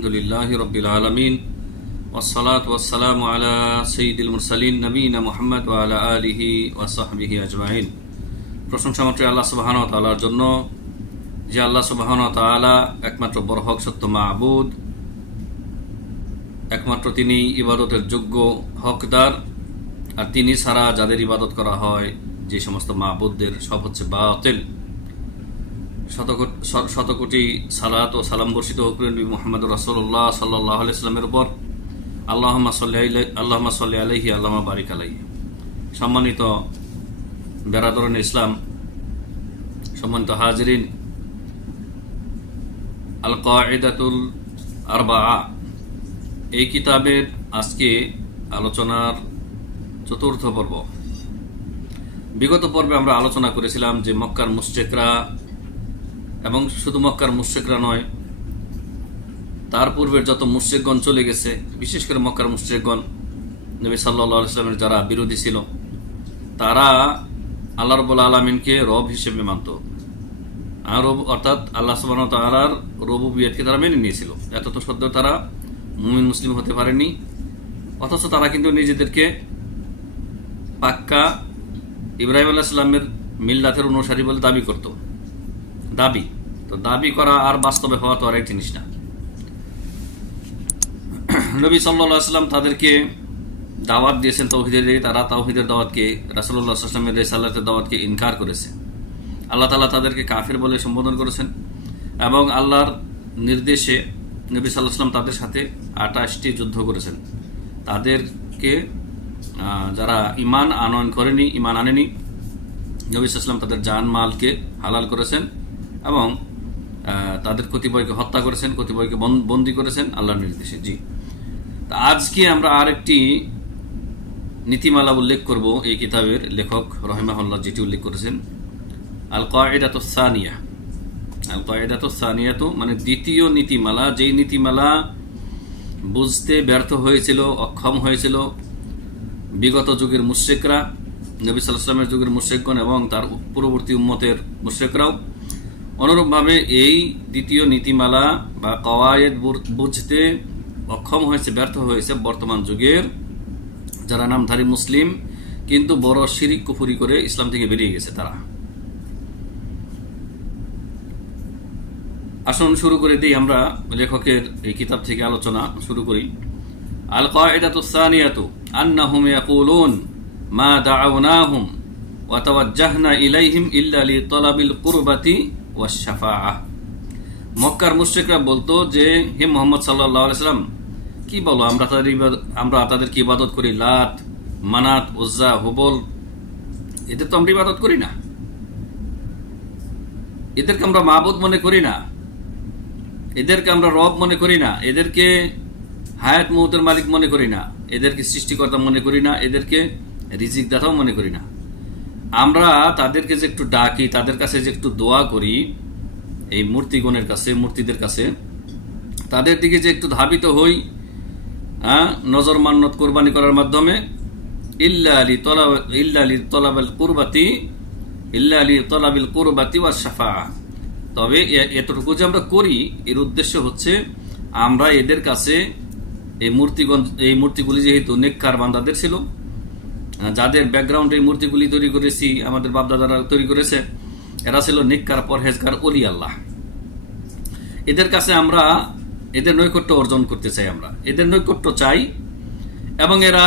আলহামদুলিল্লাহি রাব্বিল আলামিন ওয়াসসালাতু ওয়াসসালামু আলা সাইয়্যিদিল মুরসালিন নবিয়িনা মুহাম্মদ ওয়া আলা আলিহি ওয়া সাহবিহি আজমাইন। প্রশংসা মাত্র আল্লাহ সুবহানাহু ওয়া তাআলার জন্য, যে আল্লাহ সুবহানাহু ওয়া তাআলা একমাত্র বড় সত্য মাবুদ, একমাত্র তিনি ইবাদতের যোগ্য হকদার। আর তিনি ছাড়া যাদের ইবাদত করা হয় যে সমস্ত মাবুদদের সব হচ্ছে বাতিল। শতকোটি সালাত ও সালাম বর্ষিত হোক নবী মুহাম্মদ রাসূলুল্লাহ সাল্লাল্লাহু আলাইহি ওয়াসাল্লামের উপর। আল্লাহুম্মা সাল্লি আলাইহি আল্লাহুম্মা বারিক আলাইহি। সম্মানিত বেরাদরান ইসলাম, সম্মানিত হাজিরিন, আল কায়দাতুল আরবাআ এই কিতাবের আজকে আলোচনার চতুর্থ পর্ব। বিগত পর্বে আমরা আলোচনা করেছিলাম যে মক্কার মুশরিকরা, এবং শুধু মক্কার মুশরিকরা নয়, তার পূর্বের যত মুশরিকগণ চলে গেছে, বিশেষ করে মক্কার মুশরিকগণ নবী সাল্লাল্লাহু আলাইহি ওয়াসাল্লামের যারা বিরোধী ছিল, তারা আল্লাহ রাব্বুল আলামিনকে রব হিসেবে মানত। আর অর্থাৎ আল্লাহ সুবহানাহু ওয়া তাআলার রুবুবিয়তকে তারা মেনে নিয়েছিল। এত তো সত্ত্বেও তারা মুমিন মুসলিম হতে পারেনি, অথচ তারা কিন্তু নিজেদেরকে পাক্কা ইব্রাহিম আলাইহিস সালামের মিল্লাতের অনুসারী বলে দাবি করত। দাবি করা আর বাস্তবে হওয়া তো আর এক জিনিস না। নবী সাল্লাল্লাহু আলাইহি ওয়াসাল্লাম তাদেরকে দাওয়াত দিয়েছেন তাওহীদের, তারা তাওহীদের দাওয়াতকে, রাসূলুল্লাহ সাল্লাল্লাহু আলাইহি ওয়াসাল্লামের রিসালাতের দাওয়াতকে ইনকার করেছে। আল্লাহ তাআলা তাদেরকে কাফির বলে সম্বোধন করেছেন, এবং আল্লাহর নির্দেশে নবী সাল্লাল্লাহু আলাইহি ওয়াসাল্লাম তাদের সাথে 28টি যুদ্ধ করেছেন। তাদেরকে যারা ঈমান আনেনি, নবী সাল্লাল্লাহু আলাইহি ওয়াসাল্লাম তাদের জান মালকে হালাল করেছেন, এবং তাদের কতিপয়কে হত্যা করেছেন, কতিপয়কে বন্দী করেছেন আল্লাহর নির্দেশে। জি, আজকে আমরা আরেকটি নীতিমালা উল্লেখ করব। এই কিতাবের লেখক রাহিমাহুল্লাহ যেটি উল্লেখ করেছেন, আল কায়দাতুস সানিয়া। আল কায়দাতুস সানিয়াতু মানে দ্বিতীয় নীতিমালা, যেই নীতিমালা বুঝতে ব্যর্থ হয়েছিল, অক্ষম হয়েছিল বিগত যুগের মুশরিকরা, নবী সাল্লাল্লাহু আলাইহি ওয়াসাল্লামের যুগের মুশরিকগণ এবং তার পূর্ববর্তী উম্মতের মুশরিকরাও। অনুরূপভাবে এই দ্বিতীয় নীতিমালা বা কওয়ায়েদ বুঝতে অক্ষম হয়েছে, ব্যর্থ হয়েছে বর্তমান যুগের যারা নামধারী মুসলিম কিন্তু বড় শিরিক কুফরি করে ইসলাম থেকে বেরিয়ে গেছে তারা। আসুন শুরু করে দিই, আমরা লেখকের এই কিতাব থেকে আলোচনা শুরু করি। আল কায়দাতুস সানিয়াতু আন্নাহুম ইয়াকুলুন মা দাআওনাহুম ওয়া তাওয়াজ্জাহনা ইলাইহিম ইল্লা লিতালাবিল কুরবাতি ওয়াস শাফাআহ। মক্কার মুশরিকরা বলতো যে, হে মুহাম্মদ সাল্লাল্লাহু আলাইহি ওয়াসাল্লাম, কি বলো, আমরা তাদেরকে ইবাদত করি, লাত, মানাত, উজ্জা, হুবল, এদের তো আমরা ইবাদত করি না, এদেরকে আমরা মাবুদ মনে করি না, এদেরকে আমরা রব মনে করি না, এদেরকে হায়াত মউতের মালিক মনে করি না, এদেরকে সৃষ্টিকর্তা মনে করি না, এদেরকে রিজিক দাতাও মনে করি না। আমরা তাদেরকে যে একটু ডাকি, তাদের কাছে যে একটু দোয়া করি, এই মূর্তিগণের কাছে, মূর্তিদের কাছে, তাদের দিকে যে একটু ধাবিত হই নজর মান্নত কোরবানি করার মাধ্যমে, ইল্লা লিতলাবিল কুরবাতি ওয়াস শাফাআহ। তবে এতটুকু যে আমরা করি, এর উদ্দেশ্য হচ্ছে আমরা এদের কাছে এই মূর্তিগুলি যেহেতু নেককার বান্দাদের ছিল, যাদের ব্যাকগ্রাউন্ডে এই মূর্তিগুলি তৈরি করেছি, আমাদের বাপদাদারা তৈরি করেছে, এরা ছিল নেককার, পরহেজগার, ওলি আল্লাহ। এদের কাছে আমরা এদের নৈকট্য অর্জন করতে চাই, আমরা এদের নৈকট্য চাই, এবং এরা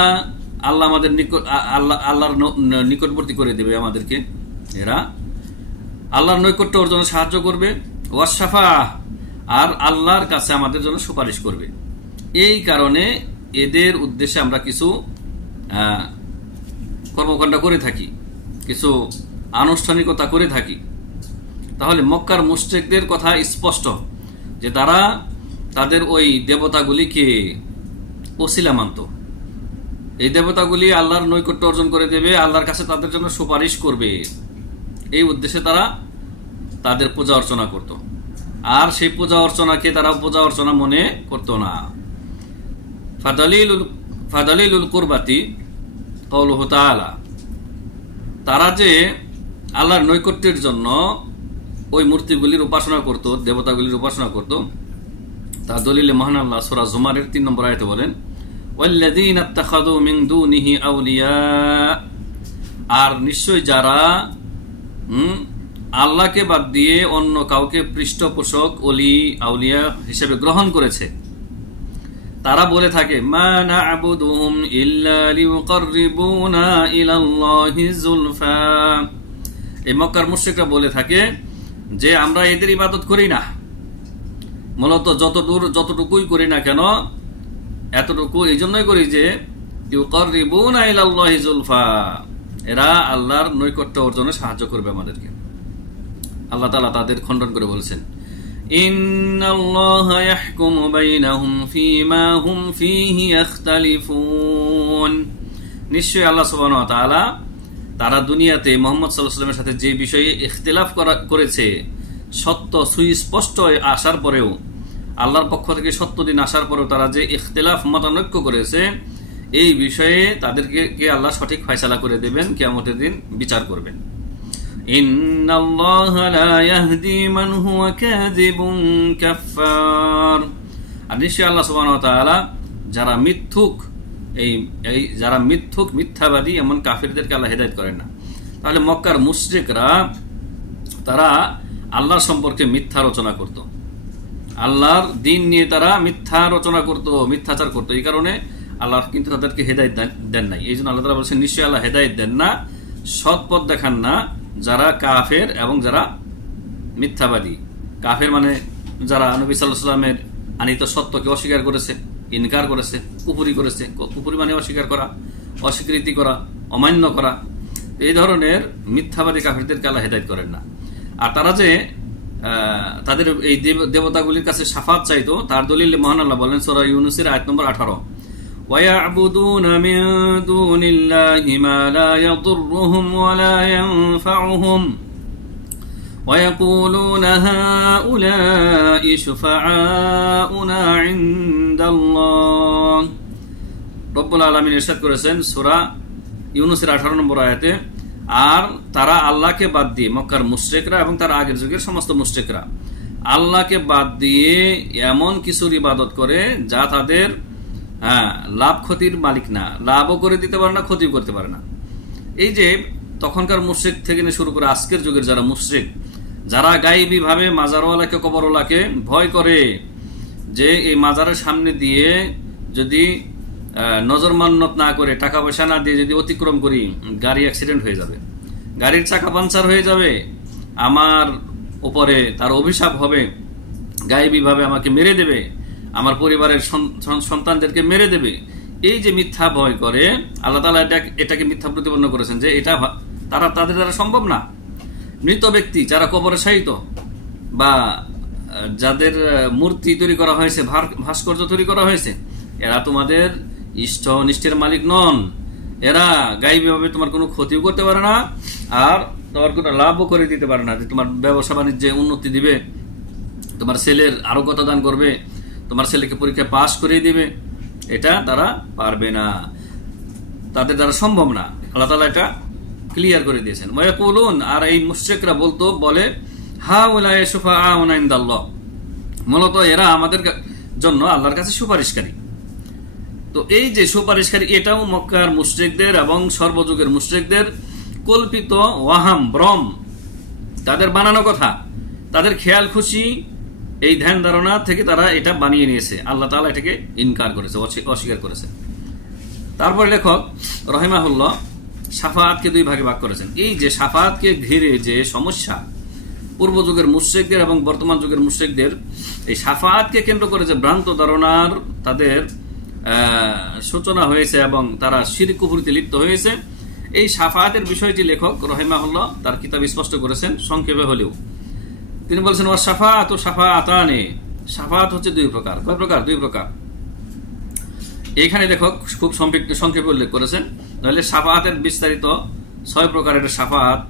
আল্লাহর নিকটবর্তী করে দেবে আমাদেরকে। এরা আল্লাহর নৈকট্য অর্জনে সাহায্য করবে, ওয়াস শাফাআহ, আর আল্লাহর কাছে আমাদের জন্য সুপারিশ করবে। এই কারণে এদের উদ্দেশ্যে আমরা কিছু কর্মকাণ্ড করে থাকি, কিছু আনুষ্ঠানিকতা করে থাকি। তাহলে মক্কার মুশরিকদের কথা স্পষ্ট যে তারা তাদের ওই দেবতাগুলিকে ওসিলা মানত। এই দেবতাগুলি আল্লাহর নৈকট্য অর্জন করে দেবে, আল্লাহর কাছে তাদের জন্য সুপারিশ করবে, এই উদ্দেশ্যে তারা তাদের পূজা অর্চনা করত। আর সেই পূজা অর্চনাকে তারা পূজা অর্চনা মনে করত না। ফাদালিলুল কুরবাতি কাউলুহু তাআলা, তারা যে আল্লাহর নৈকট্যের জন্য ওই মূর্তিগুলির উপাসনা করত, দেবতাগুলির উপাসনা করত, তার দলিলে মহান আল্লাহ সূরা জুমারের 3 নম্বর আয়াতে বলেন, ওয়াল্লাযীনা ইত্তাখাযু মিন দুনিহি আউলিয়া, আর নিশ্চয় যারা আল্লাহকে বাদ দিয়ে অন্য কাউকে পৃষ্ঠপোষক ওলি আউলিয়া হিসেবে গ্রহণ করেছে, তারা বলে থাকে মা না'বুদুহুম ইল্লা লিয়ুকাররিবুনা ইলাল্লাহি যুলফা। এই মক্কার মুশরিকরা বলে থাকে যে আমরা এদের ইবাদত করি না, মূলত যতটুকুই করি না কেন এতটুকু এই জন্যই করি যে ইউকাররিবুনা ইলাল্লাহি যুলফা, এরা আল্লাহর নৈকট্য অর্জনে সাহায্য করবে আমাদেরকে। আল্লাহ তাআলা তাদের খণ্ডন করে বলেছেন, ইন্নাল্লাহা ইয়াহকুমু বাইনাহুম ফীমা হুম ফীহি ইখতালিফুন। নিশ্চয়ই আল্লাহ সুবহানাহু ওয়া তাআলা তারা দুনিয়াতে মুহাম্মদ সাল্লাল্লাহু আলাইহি ওয়াসাল্লামের সাথে যে বিষয়ে ইখতিলাফ করেছে, সত্য সুস্পষ্ট আসার পরেও, আল্লাহর পক্ষ থেকে সত্য দিন আসার পরেও তারা যে ইখতিলাফ মতানৈক্য করেছে, এই বিষয়ে তাদেরকে আল্লাহ সঠিক ফয়সালা করে দেবেন, কিয়ামতের দিন বিচার করবেন। ইন্নাল্লাহা লা ইয়াহদি মান হুয়া কাযিবুন কাফফার। আর নিশ্চয়ই আল্লাহ সুবহানাহু ওয়া তাআলা যারা মিথ্যুক মিথ্যাবাদী এমন কাফিরদেরকে আল্লাহ হেদায়েত করেন না। তাহলে মক্কার মুশরিকরা তারা আল্লাহর সম্পর্কে মিথ্যা রচনা করত, আল্লাহর দিন নিয়ে তারা মিথ্যা রচনা করত, মিথ্যাচার করত। এই কারণে আল্লাহ কিন্তু তাদেরকে হেদায়েত দেন নাই। এই জন্য আল্লাহ তাআলা বলেছেন নিশ্চয়ই আল্লাহ হেদায়েত দেন না, সৎ পথ দেখান না যারা কাফের এবং যারা মিথ্যাবাদী। কাফের মানে যারা নবী সাল্লাল্লাহু আলাইহি ওয়াসাল্লামের আনিত সত্যকে অস্বীকার করেছে, ইনকার করেছে, কুফরি করেছে। কুফরি মানে অস্বীকার করা, অস্বীকৃতি করা, অমান্য করা। এই ধরনের মিথ্যাবাদী কাফেরদেরকে আল্লাহ হেদায়েত করেন না। আর তারা যে তাদের এই দেবতাগুলির কাছে শাফাত চাইতো, তার দলিলে মহান আল্লাহ বলেন সূরা ইউনূসের আয়াত নম্বর 18, وَيَعْبُدُونَ مِن دُونِ اللَّهِ مَا لَا يَضُرُّهُمْ وَلَا يَنفَعُهُمْ وَيَقُولُونَ هَؤُلَاءِ شُفَعَاؤُنَا عِندَ اللَّهِ। রব্বুল আলামিন ইরশাদ করেছেন সূরা ইউনূসের 18 নম্বর আয়াতে, আর তারা আল্লাহকে বাদ দিয়ে, মক্কার মুশরিকরা এবং তার আগের যুগের সমস্ত মুশরিকরা আল্লাহকে বাদ দিয়ে এমন কিছুর ইবাদত করে যা তাদের লাভ ক্ষতির মালিক না, লাভও করে দিতে পারে না, ক্ষতিও করতে পারে না। এই যে তখনকার মুশরিক থেকে শুরু করে আজকের যুগের যারা মুশরিক, যারা গায়েবী ভাবে মাজারওয়ালাকে, কবরওয়ালাকে ভয় করে যে এই মাজারের সামনে দিয়ে যদি নজর মান্নত না করে, টাকা পয়সা না দিয়ে যদি অতিক্রম করি, গাড়ি অ্যাক্সিডেন্ট হয়ে যাবে, গাড়ির চাকা পাঞ্চার হয়ে যাবে, আমার উপরে তার অভিশাপ হবে, গায়েবী ভাবে আমাকে মেরে দেবে, আমার পরিবারের সন্তানদেরকে মেরে দেবে। এই যে মিথ্যা ভয় করে, আল্লাহ তাআলা এটাকে মিথ্যা প্রতিপন্ন করেছেন যে এটা তাদের দ্বারা সম্ভব না। মৃত ব্যক্তি যারা কবরে শায়িত বা যাদের মূর্তি তৈরি করা হয়েছে, ভাস্কর্য তৈরি করা হয়েছে, এরা তোমাদের ইষ্ট নিষ্ঠের মালিক নন। এরা গায়েবীভাবে তোমার কোনো ক্ষতিও করতে পারে না, আর তোমার কোনো লাভও করে দিতে পারে না, যে তোমার ব্যবসা বাণিজ্যে উন্নতি দিবে, তোমার ছেলের আরোগ্যতা দান করবে, তোমার ছেলেকে পরীক্ষা পাস করিয়ে দিবে, এটা তারা পারবে না, তাদের দ্বারা সম্ভব না। আল্লাহ তাআলা এটা ক্লিয়ার করে দিয়েছেন। ওয়ায়াকুলুন, আর এই মুশরিকরা বলে হাউলাই শুফাআউনা ইনদাল্লাহ, মূলত এরা আমাদের জন্য আল্লাহর কাছে সুপারিশকারী। তো এই যে সুপারিশকারী, এটাও মক্কার মুশরিকদের এবং সর্বযুগের মুশরিকদের কল্পিত ওয়াহাম, ভ্রম, তাদের বানানো কথা, তাদের খেয়াল খুশি, এই ধ্যান ধারণা থেকে তারা এটা বানিয়ে নিয়েছে। আল্লাহ তাআলা এটাকে ইনকার করেছে, অস্বীকার করেছে। তারপর লেখক রহিমাহুল্লাহ শাফাআতকে দুই ভাগে ভাগ করেছেন। এই যে শাফাআতকে ঘিরে যে সমস্যা, পূর্ব যুগের মুশরিকদের এবং বর্তমান যুগের মুশরিকদের এই শাফাআতকে কেন্দ্র করে যে ভ্রান্ত ধারণার তাদের সূচনা হয়েছে এবং তারা শিরক কুফরিতে লিপ্ত হয়েছে, এই শাফাআতের বিষয়টি লেখক রহিমাহুল্লাহ তার কিতাবে স্পষ্ট করেছেন, সংক্ষেপে হলেও। তিনি বলছেন ওয়া শাফাআতু শাফাআতানে, শাফাআত হচ্ছে দুই প্রকার। কয় প্রকার? দুই প্রকার। এইখানে লেখক খুব সংক্ষেপে উল্লেখ করেছেন, তাহলে শাফাআতের বিস্তারিত 6 প্রকারের শাফাআত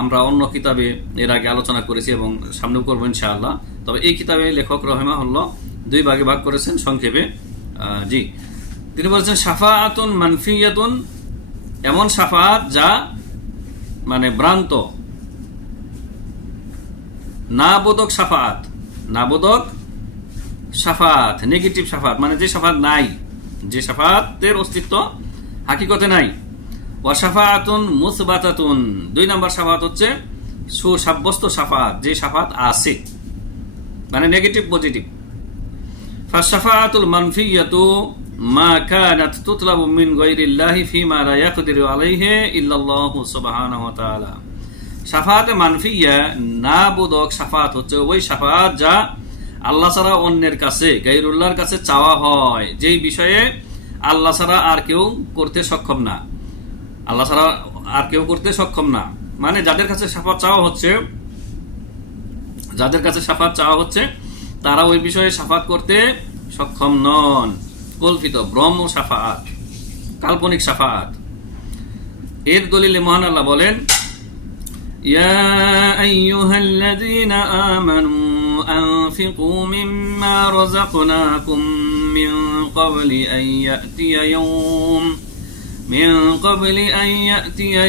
আমরা অন্য কিতাবে এর আগে আলোচনা করেছি এবং সামনেও করবো ইনশাআল্লাহ। তবে এই কিতাবে লেখক রহিমাহুল্লাহ দুই ভাগে ভাগ করেছেন সংক্ষেপে। জি, তিনি বলেছেন শাফাআতুন মানফিয়াতুন, এমন শাফাআত যা মানে ভ্রান্ত, না বোধক শাফাআত, না বোধক শাফাত, নেগেটিভ শাফাত, মানে যে শাফাত নাই, যে শাফাতের অস্তিত্ব হাকিকতে নাই। ওয়া শাফাআতুন মুসবাতাতুন, 2 নম্বর শাফাত হচ্ছে সুসাব্যস্ত শাফাত, যে শাফাত আছে, মানে নেগেটিভ পজিটিভ। ফাশফাআতুল মানফিয়াতু মা কানাত তুতলাবু মিন গায়রিল্লাহি ফিমা লা ইয়াকদিরু আলাইহি ইল্লাল্লাহু সুবহানাহু ওয়া তাআলা। শাফাআতে মানফিয়া না বোধক শাফাত হচ্ছে ওই শাফাত যা আল্লাহ ছাড়া অন্যের কাছে, গায়রুল্লাহর কাছে চাওয়া হয়, যেই বিষয়ে আল্লাহ ছাড়া আর কেউ করতে সক্ষম না, আল্লাহ ছাড়া আর কেউ করতে সক্ষম না, মানে যাদের কাছে শাফাত চাওয়া হচ্ছে, যাদের কাছে শাফাত চাওয়া হচ্ছে তারা ওই বিষয়ে শাফাত করতে সক্ষম নন। কল্পিত ব্রহ্ম শাফাত, কাল্পনিক শাফাত। এর দলিলে মহান আল্লাহ বলেন, ইয়া আইয়ুহাল্লাযীনা আমানু আনফিকু মিম্মা রাযাকনাকুম মিন ক্বাবলি আন ইয়াতিয়া ইয়াউম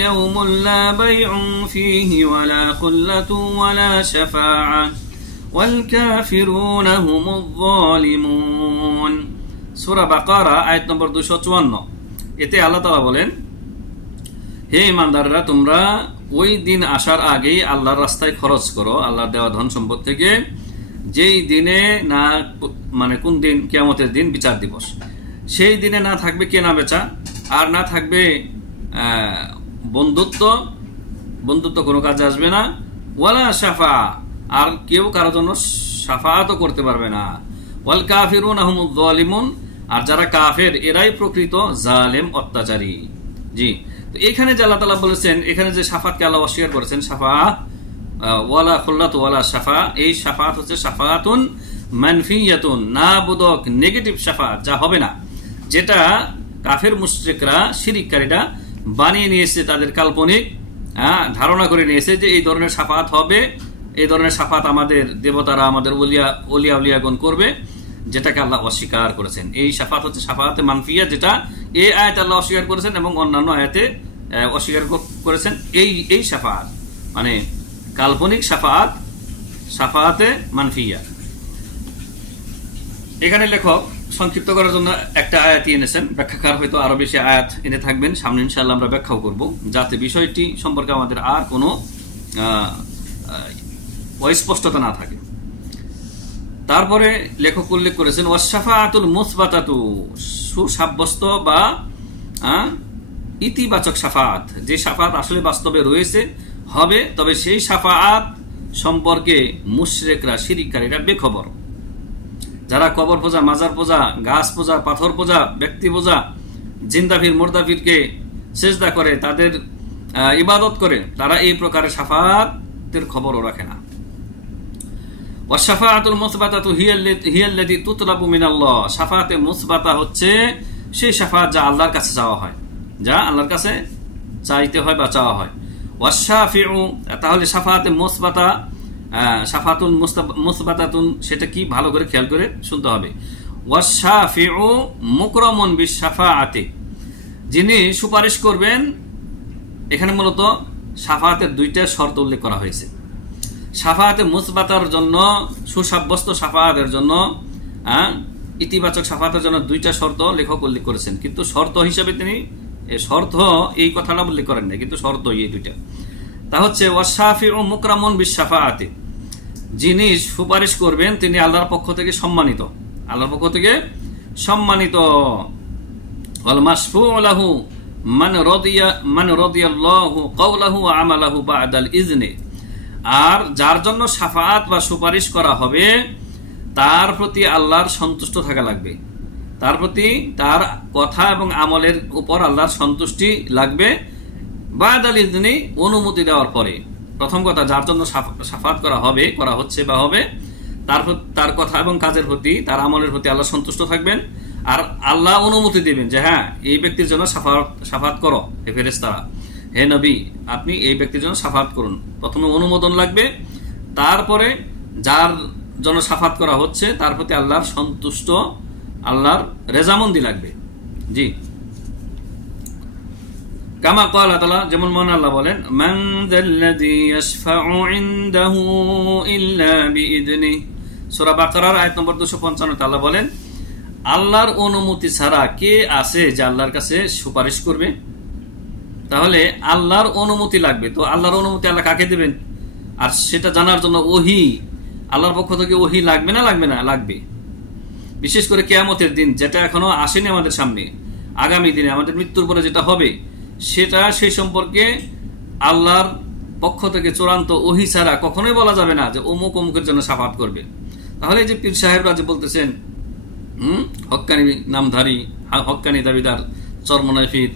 يوم لا بيع فيه ولا خلة ولا شفاعة والكافرون هم الظالمون। সূরা বাকারা আয়াত নম্বর 254। এতে আল্লাহ তাআলা বলেন, হে ঈমানদাররা, তোমরা ওই দিন আসার আগেই আল্লাহর রাস্তায় খরচ করো আল্লাহর দেওয়া ধন সম্পদ থেকে, যেই দিনে না, মানে কোন দিন? কিয়ামতের দিন, বিচার দিবস। সেই দিনে না থাকবে কেনা বেচা, আর না থাকবে বন্ধুত্ব, বন্ধুত্ব কোনো কাজে আসবে না। ওয়ালা শাফা, আর কেউ কারোর জন্য শাফাআতও করতে পারবে না। ওয়াল কাফিরুনা হুমুয যালিমুন, আর যারা কাফের এরাই প্রকৃত জালেম, অত্যাচারী। জি, তো এখানে যে আল্লাহ তাআলা বলেছেন, এখানে যে শাফাতকে আল্লাহ অস্বীকার করেছেন, শাফা ওয়ালা খুল্লাত ওয়ালা শাফা, এই শাফাত হচ্ছে শাফাতুন মানফিয়াতুন, না বোধক নেগেটিভ শাফাত, যা হবে না, যেটা কাফের মুশরিকরা, শিরিককারীরা বানিয়ে নিয়েছে, তাদের কাল্পনিক ধারণা করে নিয়েছে যে এই ধরনের শাফাত হবে, এই ধরনের শাফাত আমাদের দেবতারা, আমাদের ওলিয়া উলিয়াগণ করবে, যেটাকে আল্লাহ অস্বীকার করেছেন। এই শাফাত হচ্ছে শাফাতে মানফিয়া, যেটা এই আয়াতে আল্লাহ অস্বীকার করেছেন এবং অন্যান্য আয়াতে অস্বীকার করেছেন। এই শাফাত মানে কাল্পনিক শাফাত, শাফাতে মানফিয়া। এখানে লেখক সংক্ষিপ্ত করার জন্য একটা আয়াত এনেছেন, ব্যাখ্যাকার হয়তো আরো বেশি আয়াত এনে থাকবেন, সামনে ইনশাআল্লাহ আমরা ব্যাখ্যাও করব, যাতে বিষয়টি সম্পর্কে আমাদের আর কোনো অস্পষ্টতা না থাকে। তারপরে লেখক উল্লেখ করেছেন, ওয়াশফাআতুল মুসবাতাতু, সুসাব্যস্ত বা ইতিবাচক শাফাত, যে শাফাত আসলে বাস্তবে রয়েছে, হবে, তবে সেই শাফাত সম্পর্কে মুশরিকরা, শিরিককারীরা বেখবর। যারা কবর পূজা, মাজার পূজা, গাছ পূজা, পাথর পূজা, ব্যক্তি পূজা, জিন্দাফির মুর্দাফিরকে সেজদা করে, তাদের ইবাদত করে, তারা এই প্রকারের শাফাতের খবরও রাখে না। ওয়াশফাআতুল মুসবাতাতু হিয়াল্লাতী তুতলাবু মিনাল্লাহ, শাফাতে মুসবাতা হচ্ছে সেই শাফাত যা আল্লাহর কাছে চাওয়া হয়, যা আল্লাহর কাছে চাইতে হয় বা চাওয়া হয়। ওয়াশাফিউ, তাহলে শাফাতে মুসবাতা, শাফাতুন মুসবাতাতুন, সেটা কি ভালো করে খেয়াল করে শুনতে হবে। ওয়াশাফিউ মুকরামুন বিশফাআতি, যিনি সুপারিশ করবেন, এখানে মূলত শাফাতের 2টা শর্ত উল্লেখ করা হয়েছে। শাফাতে মুসবাতার জন্য, সুসাব্যস্ত শাফাতের জন্য, ইতিবাচক শাফাতের জন্য 2টা শর্ত লেখক উল্লেখ করেছেন, কিন্তু শর্ত হিসেবে তিনি শর্ত এই কথাটা উল্লেখ করেন না, কিন্তু শর্ত এই 2টা। তা হচ্ছে ওয়াশাফিউ মুকরামুন বিশফাআতি, যিনি সুপারিশ করবেন তিনি আল্লাহর পক্ষ থেকে সম্মানিত, আল্লাহর পক্ষ থেকে সম্মানিত। ওয়াল মাশফুউ লাহু মান রাদিয়াল্লাহু কওলাহু ওয়া আমালাহু বা'দাল ইজনি, আর যার জন্য শাফাআত বা সুপারিশ করা হবে তার প্রতি আল্লাহর সন্তুষ্ট থাকা লাগবে, তার প্রতি তার কথা এবং আমলের উপর আল্লাহর সন্তুষ্টি লাগবে। বা'দাল ইজনি, অনুমতি দেওয়ার পরে। প্রথম কথা, যার জন্য শাফাআত করা হবে, করা হচ্ছে বা হবে, তার কথা এবং কাজের প্রতি, তার আমলের প্রতি আল্লাহ সন্তুষ্ট থাকবেন, আর আল্লাহ অনুমতি দিবেন যে হ্যাঁ, এই ব্যক্তির জন্য শাফাআত করো, হে ফেরেশতারা, হে নবী, আপনি এই ব্যক্তির জন্য শাফাআত করুন। প্রথমে অনুমোদন লাগবে, তারপরে যার জন্য শাফাআত করা হচ্ছে তার প্রতি আল্লাহর সন্তুষ্ট, আল্লাহর রেজামন্দি লাগবে। জি, কামা ক্বালা তাআলা, যেমন মহান আল্লাহ বলেন, মান যাল্লাযী ইয়াশফাউ ইনদাহু ইল্লা বিইযনিহি, সূরা বাকারার আয়াত নম্বর 255 আল্লাহ বলেন, আল্লাহর অনুমতি ছাড়া কে আছে যে আল্লাহর কাছে সুপারিশ করবে? তাহলে আল্লাহর অনুমতি লাগবে। তো আল্লাহর অনুমতি আল্লাহ কাকে দেবেন? আর সেটা জানার জন্য ওহী, আল্লাহর পক্ষ থেকে ওহী লাগবে না? লাগবে না, লাগবে। বিশেষ করে কিয়ামতের দিন, যেটা এখনো আসেনি আমাদের সামনে, আগামী দিনে আমাদের মৃত্যুর পরে যেটা হবে, সেটা সেই সম্পর্কে আল্লাহর পক্ষ থেকে চূড়ান্ত ওহী ছাড়া কখনোই বলা যাবে না যে অমুক অমুকের জন্য শাফাত করবে। তাহলে যে পীর সাহেবরা যে বলতেছেন হক্কানি নামধারী, হক্কানি দাবিদার, চরমনাইফির,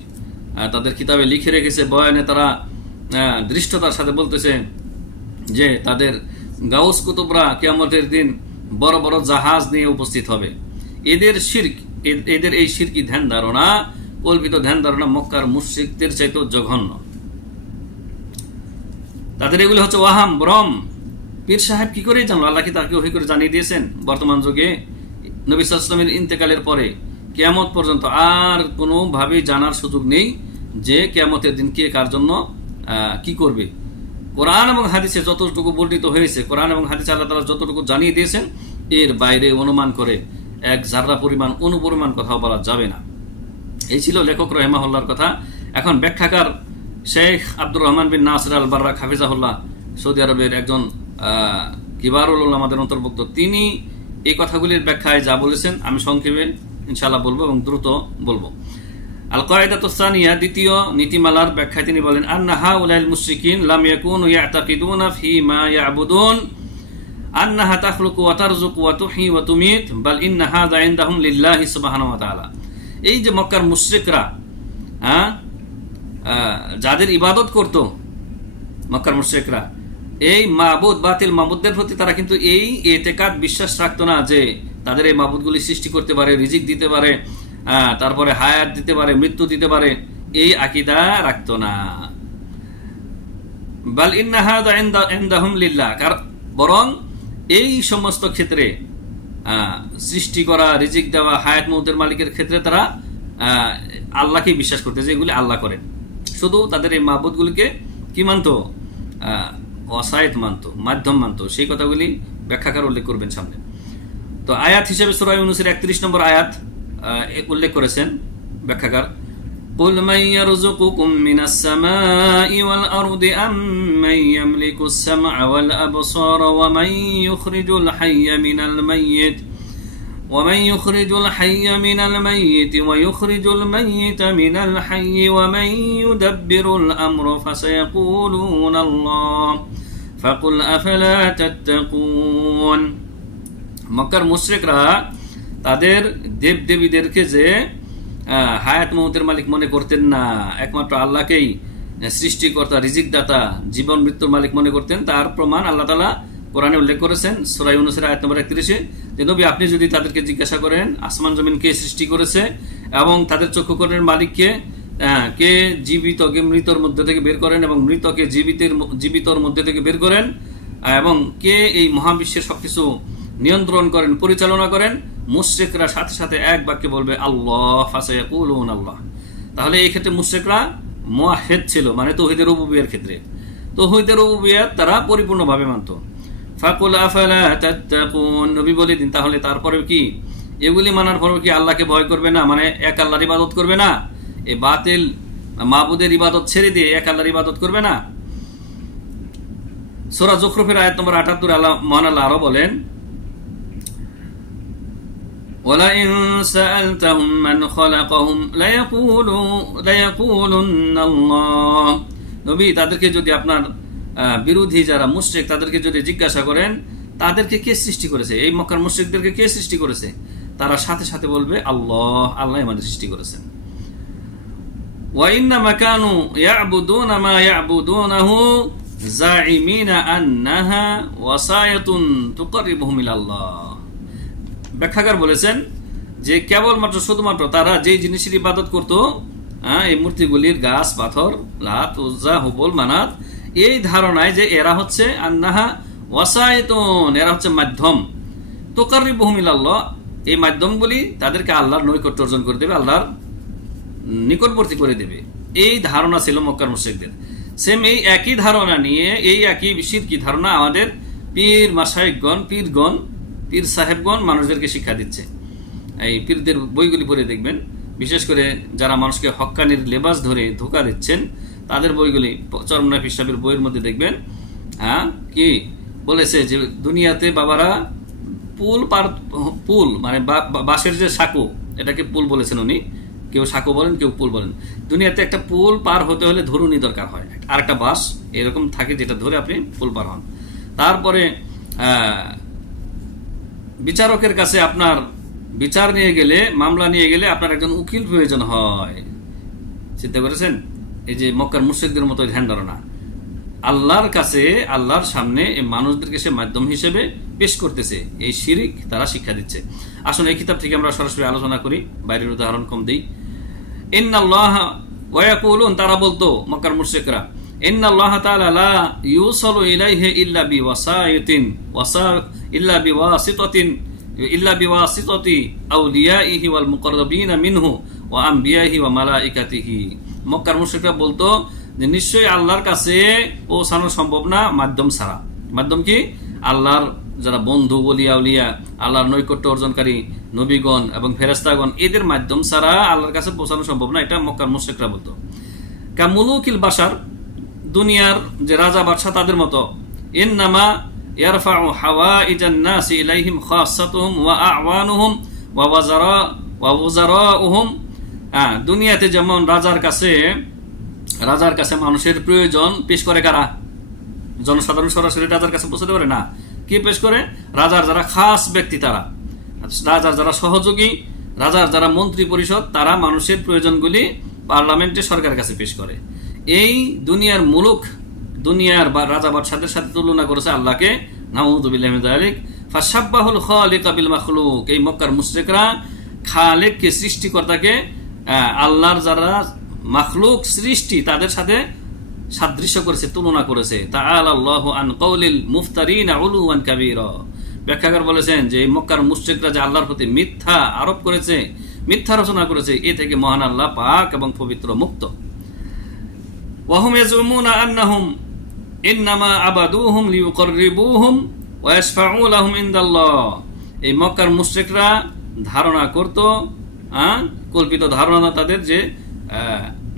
তাদের কিতাবে লিখে রেখেছে, বয়ানে তারা দৃষ্টতার সাথে বলতেছে যে তাদের গাউস কুতুবরা কিয়ামতের দিন বড় বড় জাহাজ নিয়ে উপস্থিত হবে। এদের শিরক, এদের এই শিরকি ধ্যান ধারণা, কল্পিত ধ্যান ধারণা মক্কার মুশরিকদের চাইতেও জঘন্য। তাদের এগুলো হচ্ছে ওয়াহাম, ভ্রম। পীর সাহেব কি করে জানলো? আল্লাহ কি তাকে ওহী করে জানিয়ে দিয়েছেন? বর্তমান যুগে নবী সাল্লাল্লাহু আলাইহি ওয়াসাল্লামের ইন্তেকালের পরে কিয়ামত পর্যন্ত আর কোনোভাবেই জানার সুযোগ নেই যে কিয়ামতের দিন কে কার জন্য কি করবে। কোরআন এবং হাদিসে যতটুকু বর্ণিত হয়েছে, কোরআন এবং হাদিসে আল্লাহ তাআলা যতটুকু জানিয়ে দিয়েছেন, এর বাইরে অনুমান করে এক জাররা পরিমাণ, অনুপরিমাণ কথা বলা যাবে না। এই ছিল লেখক রাহিমাহুল্লাহর কথা। এখন ব্যাখ্যাকার শেখ আব্দুর রহমান বিন নাসির আল বাররাক হাফিজাহুল্লাহ, সৌদি আরবের একজন কিবারুল উলামাদের অন্তর্ভুক্ত, তিনি এই কথাগুলির ব্যাখ্যায় যা বলেছেন আমি সংক্ষেপে ইনশাআল্লাহ বলবো এবং দ্রুত বলবো। আল কায়দাতুস সানিয়া, দ্বিতীয় নীতিমালার ব্যাখ্যায় তিনি বলেন, আন্না হাউলাইল মুশরিকিন লাম ইয়াকুনু ইয়াতাকিদুনা ফীমা ইয়াবুদুন আন্নাহা তাখলুকু ওয়া তারযুকু ওয়া তুহয়ি ওয়া তুমীত বাল ইন্না হাযা ইনদাহুম লিল্লাহি সুবহানাহু ওয়া তাআলা। এই যে মক্কার মুশরিকরা যাদের ইবাদত করত, মক্কার মুশরিকরা এই মাবুদ, বাতিল মাবুদদের প্রতি তারা কিন্তু এই এতেকাদ, বিশ্বাস রাখতো না যে তাদের এই মাবুদগুলি সৃষ্টি করতে পারে, রিজিক দিতে পারে, তারপরে হায়াত দিতে পারে, মৃত্যু দিতে পারে, এই আকীদা রাখতো না। বাল ইন্না হাযা ইনদাহুম লিল্লাহ, বরং এই সমস্ত ক্ষেত্রে সৃষ্টি করা, রিজিক দেওয়া, হায়াত মউতের মালিকের ক্ষেত্রে তারা আল্লাহকে বিশ্বাস করতে, যে এগুলি আল্লাহ করেন। শুধু তাদের এই মাবুদগুলিকে কি মানত? ওয়াসাইত মানত, মাধ্যম মানত। সেই কথাগুলি ব্যাখ্যাকার উল্লেখ করবেন সামনে। তো আয়াত হিসেবে সূরা ইউনূসের 31 নম্বর আয়াত উল্লেখ করেছেন ব্যাখ্যাকার, قُلْ مَنْ يَرْزُقُكُمْ مِنَ السَّمَاءِ وَالْأَرْضِ أَمَّنْ يَمْلِكُ السَّمْعَ وَالْأَبْصَارَ وَمَنْ يُخْرِجُ الْحَيَّ مِنَ الْمَيِّتِ وَيُخْرِجُ الْمَيِّتَ مِنَ الْحَيِّ وَمَنْ يُدَبِّرُ الْأَمْرَ فَسَيَقُولُونَ اللَّهُ فَقُلْ أَفَلَا تَتَّقُونَ। মক্কার মুশরিকরা তাদের দেবদেবীদেরকে যে হায়াত মউতের মালিক মনে করতেন না, একমাত্র আল্লাহকেই সৃষ্টিকর্তা, রিজিক দাতা, জীবন মৃত্যুর মালিক মনে করতেন। তার প্রমাণ আল্লাহ তাআলা কোরআনে উল্লেখ করেছেন সূরা ইউনূসের আয়াত নম্বর 31-এ, যে নবী আপনি যদি তাদেরকে জিজ্ঞাসা করেন আসমান জমিন কে সৃষ্টি করেছে এবং তাদের চক্ষুকর্ণের মালিককে, কে জীবিতকে মৃতর মধ্যে থেকে বের করেন এবং মৃতকে জীবিতর মধ্যে থেকে বের করেন, এবং কে এই মহাবিশ্বের সবকিছু নিয়ন্ত্রণ করেন, পরিচালনা করেন, মুশরিকরা সাথে সাথে এক বাক্যে বলবে আল্লাহ, ফাসায়াকুলুন আল্লাহ। তাহলে এই ক্ষেত্রে মুশরিকরা মুওয়াহহিদ ছিল, মানে তাওহীদের রুবুবিয়্যার ক্ষেত্রে তাওহীদের রুবুবিয়্যাত তারা পরিপূর্ণভাবে মানত। ফাকুল আফালা তাত্তাকুন, নবী বলে দিন তাহলে তারপরে কি এগুলি মানার পরেও কি আল্লাহকে ভয় করবে না? মানে এক আল্লাহর ইবাদত করবে না? এই বাতিল মাবুদের ইবাদত ছেড়ে দিয়ে এক আল্লাহর ইবাদত করবে না? সূরা যুখরুফের আয়াত নম্বর ৭৮ মহান আল্লাহ আরো বলেন, وَلَئِن سَأَلْتَهُم مَّنْ خَلَقَهُمْ لَيَقُولُنَّ اللَّهُ। নবী তাদেরকে যদি আপনার বিরোধী যারা মুশরিক তাদেরকে যদি জিজ্ঞাসা করেন তাদেরকে কে সৃষ্টি করেছে, এই মক্কার মুশরিকদেরকে কে সৃষ্টি করেছে, তারা সাথে সাথে বলবে আল্লাহ, আল্লাহ আমাদের সৃষ্টি করেছেন। وَإِنَّمَا كَانُوا يَعْبُدُونَ مَا يَعْبُدُونَهُ زَاعِمِينَ أَنَّهَا وَصَايَةٌ تُقَرِّبُهُمْ إِلَى اللَّهِ। ব্যাখ্যাকার বলেছেন যে কেবলমাত্র শুধুমাত্র তারা যেই জিনিসের ইবাদত করত, এই মূর্তিগুলির, গাছ পাথর, লাত, উজ্জা, হুবল, মানাত, এই ধারণায় যে এরা হচ্ছে আন্নাহা ওয়াসায়াতুন, এরা হচ্ছে মাধ্যম, তুকাররিবুহুম ইলাল্লাহ, এই মাধ্যমগুলি তাদেরকে আল্লাহর নৈকট্য অর্জন করে দেবে, আল্লাহর নিকটবর্তী করে দেবে। এই ধারণা ছিল মক্কার মুশরিকদের। সেম এই একই ধারণা নিয়ে, এই একই শিরকি ধারণা আমাদের পীর মাশায়েখগণ, পীরগণ পীর সাহেবগণ মানুষদেরকে শিক্ষা দিচ্ছে। এই পীরদের বইগুলি পড়ে দেখবেন, বিশেষ করে যারা মানুষকে হক্কানির লেবাস ধরে ধোঁকা দিচ্ছেন তাদের বইগুলি, চরমনাই পীর সাহেবের বইয়ের মধ্যে দেখবেন কি বলেছে যে দুনিয়াতে বাবারা পুল মানে বাঁশের যে সাঁকো, এটাকে পুল বলেছেন উনি, কেউ সাঁকো বলেন কেউ পুল বলেন। দুনিয়াতে একটা পুল পার হতে হলে ধরুনি দরকার হয়, আর একটা বাঁশ এরকম থাকে যেটা ধরে আপনি পুল পার হন। তারপরে বিচারকের কাছে আপনার বিচার নিয়ে গেলে, মামলা নিয়ে গেলে আপনার একজন উকিল প্রয়োজন হয়। চিন্তা করেছেন? এই যে মক্কার মুশরিকদের মতো ধ্যান ধারণা। আল্লাহর কাছে, আল্লাহর সামনে এই মানুষদেরকে সে মাধ্যম হিসেবে পেশ করতেছে, এই শিরিক তারা শিক্ষা দিচ্ছে। আসলে এই কিতাব থেকে আমরা সরাসরি আলোচনা করি, বাইরের উদাহরণ কম দিই। ইন্নাল্লাহ ওয়া ইয়াকুলুন, তারা বলতো মক্কার মুশরিকরা, ইন্নাল্লাহ তাআলা লা ইউসালু ইলাইহি ইল্লা বিওয়াসাইতিন ইল্লা বিওয়াসিতাতি আউলিয়াইহি ওয়াল মুকাররাবিনা মিনহু ওয়া আমবিয়াইহি ওয়া মালাইকাতিহি। মক্কার মুশরিকরা বলতো যে নিশ্চয়ই আল্লাহর কাছে পৌঁছানো সম্ভব না মাধ্যম ছাড়া। মাধ্যম কি? আল্লাহর যারা বন্ধু, ওলিয়া উলিয়া, আল্লাহর নৈকট্য অর্জনকারী নবীগণ এবং ফেরেশতাগণ, এদের মাধ্যম ছাড়া আল্লাহর কাছে পৌঁছানো সম্ভব না, এটা মক্কার মুশরিকরা বলতো। কামুলুকিল বাশার, দুনিয়ার যে রাজা বাদশা তাদের মতো। ইন্নামা ইয়ারফাউ হাওয়াইজান নাসি ইলাইহিম খাসাতুহুম ওয়া আওয়ানুহুম ওয়া ওয়াজারাউহুম। দুনিয়াতে যেমন রাজার কাছে মানুষের প্রয়োজন পেশ করে কারা? জনসাধারণ সরাসরি রাজার কাছে পৌঁছাতে পারে না। কি পেশ করে? রাজার যারা খাস ব্যক্তি, তারা, রাজার যারা সহযোগী, রাজার যারা মন্ত্রী পরিষদ, তারা মানুষের প্রয়োজনগুলি পার্লামেন্টে সরকারের কাছে পেশ করে। এই দুনিয়ার মুলুক, দুনিয়ার বা রাজা বাদশাদের সাথে তুলনা করেছে আল্লাহকে। নাউযু বিল্লাহি মিন যালিক। ফাশাব্বাহুল খালিকা বিল মাখলুক। এই মক্কার মুশরিকরা খালিককে, সৃষ্টিকর্তাকে, আল্লাহর যারা মাখলুক সৃষ্টি তাদের সাথে সাদৃশ্য করেছে, তুলনা করেছে। তাআলা আল্লাহু আন কাউলিল মুফতারিনা উলুওয়ান কাবীরা। ব্যাখ্যাকার বলেছেন যে এই মক্কার মুশরিকরা যে আল্লাহর প্রতি মিথ্যা আরোপ করেছে, মিথ্যা রচনা করেছে, এ থেকে মহান আল্লাহ পাক এবং পবিত্র, মুক্ত। ওয়াহুম ইয়াজুমুনা আন্নাহুম ইন্নামা আবাদুহুম লিয়ুকররিবুহুম ওয়া ইয়াশফাউ লাহুম ইনদাল্লাহ। এই মক্কার মুশরিকরা ধারণা করত, কল্পিত ধারণা তাদের, যে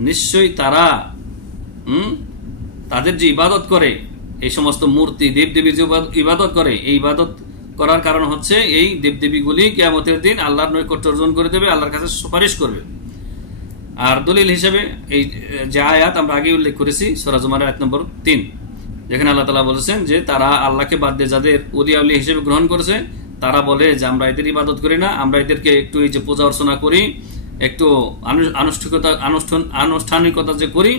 নিশ্চয়ই তারা তাদের যে ইবাদত করে, এই সমস্ত মূর্তি দেবদেবীর যে ইবাদত করে, এই ইবাদত করার কারণ হচ্ছে এই দেবদেবীগুলি কিয়ামতের দিন আল্লাহর নৈকট্য অর্জন করে দেবে, আল্লাহর কাছে সুপারিশ করবে। আর দলিল হিসেবে এই যে আয়াত আমরা আগে উল্লেখ করেছি, সূরা জুমার আয়াত নম্বর 3, যেখানে আল্লাহ তাআলা বলেছেন যে তারা আল্লাহকে বাদ দিয়ে যাদের ওলিয়া উলিয়া হিসেবে গ্রহণ করেছে, তারা বলে যে আমরা এদের ইবাদত করি না, আমরা এদেরকে একটু এই যে পূজা অর্চনা করি, একটু আনুষ্ঠানিকতা যে করি,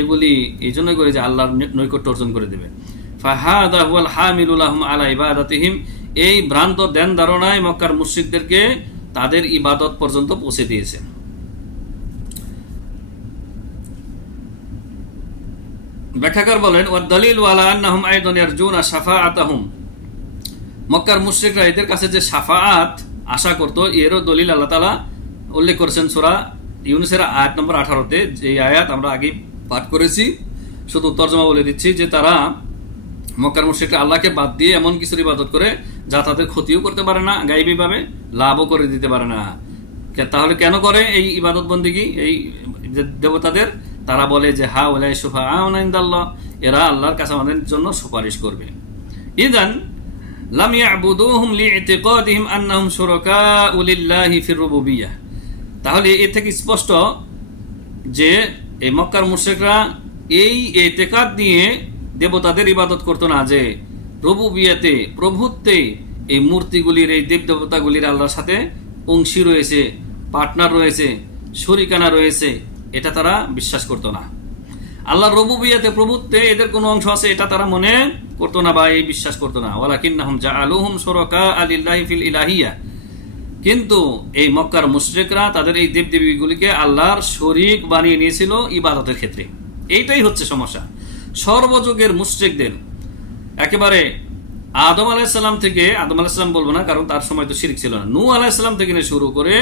এগুলি এই জন্য করি যে আল্লাহর নৈকট্য অর্জন করে দেবে। ফাহাদা হুয়াল হামিলু লাহুম আলা ইবাদাতিহিম। এই ভ্রান্ত ধ্যান ধারণায় মক্কার মুশরিকদেরকে তাদের ইবাদত পর্যন্ত পৌঁছে দিয়েছে। ব্যাখ্যাকার বলেন, ওয়া দালিলু আলা আন্নাহুম আইদান ইয়ারজুনা শাফাআতাহুম। মক্কার মুশরিকরা এদের কাছে যে শাফাআত আশা করত, এরও দলিল আল্লাহ তাআলা উল্লেখ করেছেন সূরা ইউনূসের আয়াত নম্বর 18-তে। যে আয়াত আমরা আগে পাঠ করেছি, শুধু তরজমা বলে দিচ্ছি যে তারা, মক্কার মুশরিকরা আল্লাহকে বাদ দিয়ে এমন কিছুর ইবাদত করে যা তাদের ক্ষতিও করতে পারে না, গায়বী ভাবে লাভও করে দিতে পারে না। তাহলে কেন করে এই ইবাদত বন্দেগী এই দেবতাদের? তারা বলে যে হা ওয়ালাই শুফাআউনা ইনদাল্লাহ, এরা আল্লাহর কাছে আমাদের জন্য সুপারিশ করবে। ইযান লাম ইয়াবুদুহুম লিইতিকাদিহিম আন্নাহুম শুরাকাউ লিল্লাহি ফির রুবুবিয়্যাহ। তাহলে এ থেকে স্পষ্ট যে এই মক্কার মুশরিকরা এই ইতিকাদ নিয়ে দেবতাদের ইবাদত করতো না, যে রুবুবিয়্যাতে, প্রভুত্বে এই মূর্তিগুলির, এই দেব দেবতাগুলির আল্লাহর সাথে অংশী রয়েছে, পার্টনার রয়েছে, শরিকানা রয়েছে, এটা তারা বিশ্বাস করতো না। আল্লাহর রুবুবিয়্যাতে, প্রভুত্বে এদের কোনো অংশ আছে, এটা তারা মনে করতো না বা এই বিশ্বাস করতো না। ওয়ালাকিন্নাহুম জাআলুহুম শুরাকা লিল্লাহি ফিল ইলাহিয়্যাহ। কিন্তু এই মক্কার মুশরিকরা তাদের এই দেবদেবীগুলিকে আল্লাহর শরীক বানিয়ে নিয়েছিল ইবাদতের ক্ষেত্রে। এইটাই হচ্ছে সমস্যা সর্বযুগের মুশরিকদের। একেবারে আদম আলাইহিস সালাম থেকে, আদম আলাইহিস সালাম বলবো না কারণ তার সময় তো শিরক ছিল না, নূহ আলাইহিস সালাম থেকে শুরু করে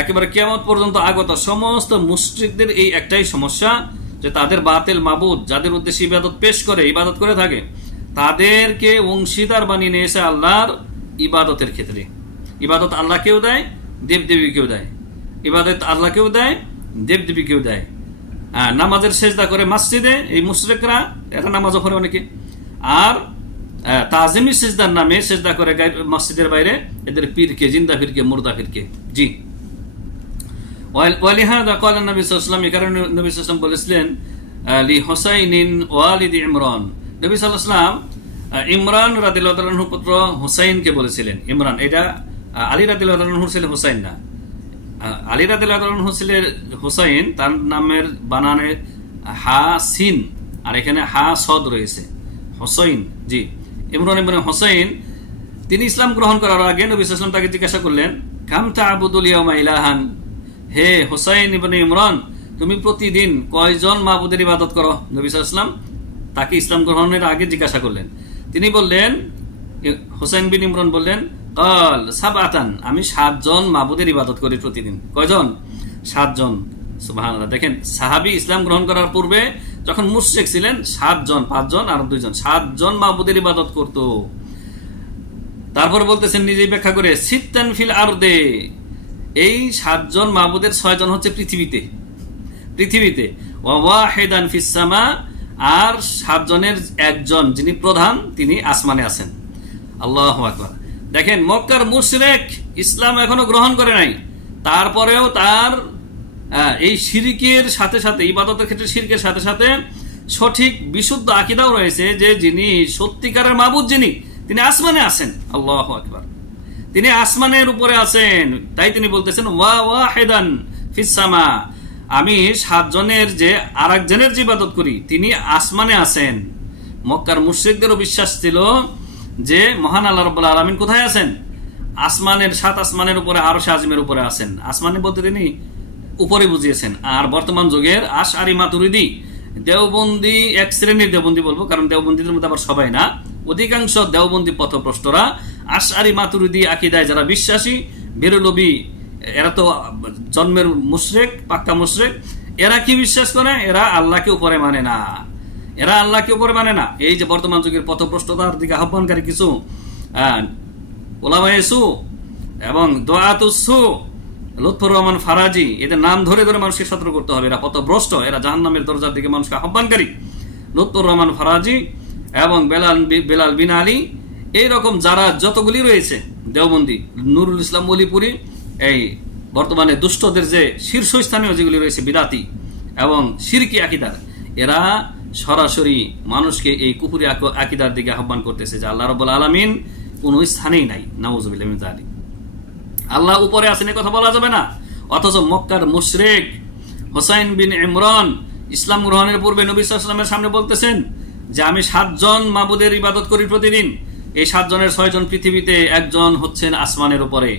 একেবারে কিয়ামত পর্যন্ত আগত সমস্ত মুশরিকদের এই একটাই সমস্যা, যে তাদের বাতিল মাবুদ যাদের উদ্দেশ্যে ইবাদত পেশ করে, ইবাদত করে থাকে, তাদেরকে অংশীদার বানিয়ে নিয়েছে আল্লাহর ইবাদতের ক্ষেত্রে। ইবাদত আল্লাহকেও দেয়, দেবদেবীকেও দেয়। ইবাদত আল্লাহকেও দেয়, দেবদেবীকেও দেয়। নামাজের সেজদা করে মসজিদে এই মুশরিকরা, এরা নামাজও পড়ে অনেকে, আর তাজিমি সেজদার নামে সেজদা করে মসজিদের বাইরে এদের পীরকে, জিন্দা পীরকে, মুর্দা পীরকে। জি, ওয়ালিহাদা ক্বালা নবী সাল্লাল্লাহু আলাইহি ওয়াসাল্লাম, এই কারণে নবী সাল্লাল্লাহু আলাইহি ওয়াসাল্লাম বলেছিলেন লি হুসাইনিন ওয়ালিদ ইমরান। নবী সাল্লাল্লাহু আলাইহি ওয়াসাল্লাম ইমরান রাদিয়াল্লাহু আনহুর পুত্র হুসাইনকে বলেছিলেন। ইমরান, এটা আলী রাদিয়াল্লাহু আনহুর ছেলে হুসাইন না, আলী রাদিয়াল্লাহু আনহুর ছেলে হুসাইন, তার নামের বানানে হা সিন আর এখানে হা সদ রয়েছে, হুসাইন। জি, ইমরান ইবনে হুসাইন, তিনি ইসলাম গ্রহণ করার আগে নবী সাল্লাল্লাহু আলাইহি ওয়াসাল্লাম তাকে জিজ্ঞাসা করলেন, কাম তা'বুদুল ইয়াওমা ইলাহান, হে হুসাইন ইবনে ইমরান, তুমি প্রতিদিন কয়জন মাবুদের ইবাদত করো? নবী সাল্লাল্লাহু আলাইহি ওয়াসাল্লাম তাকে ইসলাম গ্রহণের আগে জিজ্ঞাসা করলেন। তিনি বললেন, হুসাইন বিন ইমরান বললেন, কাল সাবআতান, আমি 7 জন মাবুদের ইবাদত করি প্রতিদিন। কয়জন? 7 জন। সুবহানাল্লাহ। দেখেন, সাহাবী ইসলাম গ্রহণ করার পূর্বে যখন মুশরিক ছিলেন 7 জন, 5 জন আর 2 জন, 7 জন মাবুদের ইবাদত করত। তারপর বলতেছেন নিজেই ব্যাখ্যা করে, সিত্তান ফিল আরদে, এই 7 জন মাবুদের 6 জন হচ্ছে পৃথিবীতে, ওয়া ওয়াহিদান ফিস সামা, আর 7 জনের একজন যিনি প্রধান তিনি আসমানে আছেন। আল্লাহু আকবার। দেখেন, মক্কার মুশরিক ইসলাম এখনো গ্রহণ করে নাই, তারপরেও তার এই শিরকের সাথে সাথে, ইবাদতের ক্ষেত্রে শিরকের সাথে সাথে সঠিক বিশুদ্ধ আকীদাও রয়েছে যে যিনি সত্যিকারের মাবুদ, তিনি আসমানে আছেন। আল্লাহু আকবার। তিনি আসমানের উপরে আছেন, তাই তিনি বলতেছেন ওয়া ওয়াহিদান ফিস সামা, আমি 7 জনের যে আরেকজনের যে ইবাদত করি তিনি আসমানে আছেন। মক্কার মুশরিকদেরও বিশ্বাস ছিল যে মহান আল্লাহ রাব্বুল আলামিন কোথায় আছেন? আসমানের, 7 আসমানের উপরে, আরশে আজিমের উপরে আছেন। আসমানে বলতে তিনি উপরে বুঝিয়েছেন। আর বর্তমান যুগের আশআরি মাতুরিদি দেওবন্দি, এক শ্রেণীর দেওবন্দি বলবো, কারণ দেওবন্দিদের মধ্যে আবার সবাই না, অধিকাংশ দেওবন্দি পথভ্রষ্টরা আশআরি মাতুরিদি আকীদায় যারা বিশ্বাসী, বেরলবি, এরা তো জন্মের মুশরিক, পাক্কা মুশরিক। এরা কি বিশ্বাস করে? এরা আল্লাহকে উপরে মানে না, এরা আল্লাহকে উপরে মানে না। এই যে বর্তমান যুগের পথভ্রষ্টতার দিকে আহ্বানকারী কিছু উলামায়ে সু এবং দুআতুস সু, লুৎফুর রহমান ফারাজি, এদের নাম ধরে ধরে মানুষকে সতর্ক করতে হবে, এরা পথভ্রষ্ট, এরা জাহান্নামের দরজার দিকে মানুষকে আহ্বানকারী। লুৎফুর রহমান ফারাজি এবং বেলাল বিন আলী, এইরকম যারা যতগুলি রয়েছে দেওবন্দি, নুরুল ইসলাম ওলিপুরি, এই বর্তমানে দুষ্টদের যে শীর্ষস্থানীয় যেগুলি রয়েছে বিদাতি এবং শিরকি আকীদার, এরা সরাসরি মানুষকে এই কুফরি আকীদার দিকে আহ্বান করতেছে যে আল্লাহ রাব্বুল আলামিন কোন স্থানেই নাই। নাউযুবিল্লাহি মিন যালিক। আল্লাহ উপরে আছেন কথা বলা যাবে না। অথচ মক্কার মুশরিক হুসাইন বিন ইমরান ইসলাম গ্রহণের পূর্বে নবী সাল্লাল্লাহু আলাইহি ওয়াসাল্লামের সামনে বলতেছেন যে আমি 7 জন মাবুদের ইবাদত করি প্রতিদিন। এই 7 জনের 6 জন পৃথিবীতে, একজন হচ্ছেন আসমানের উপরে,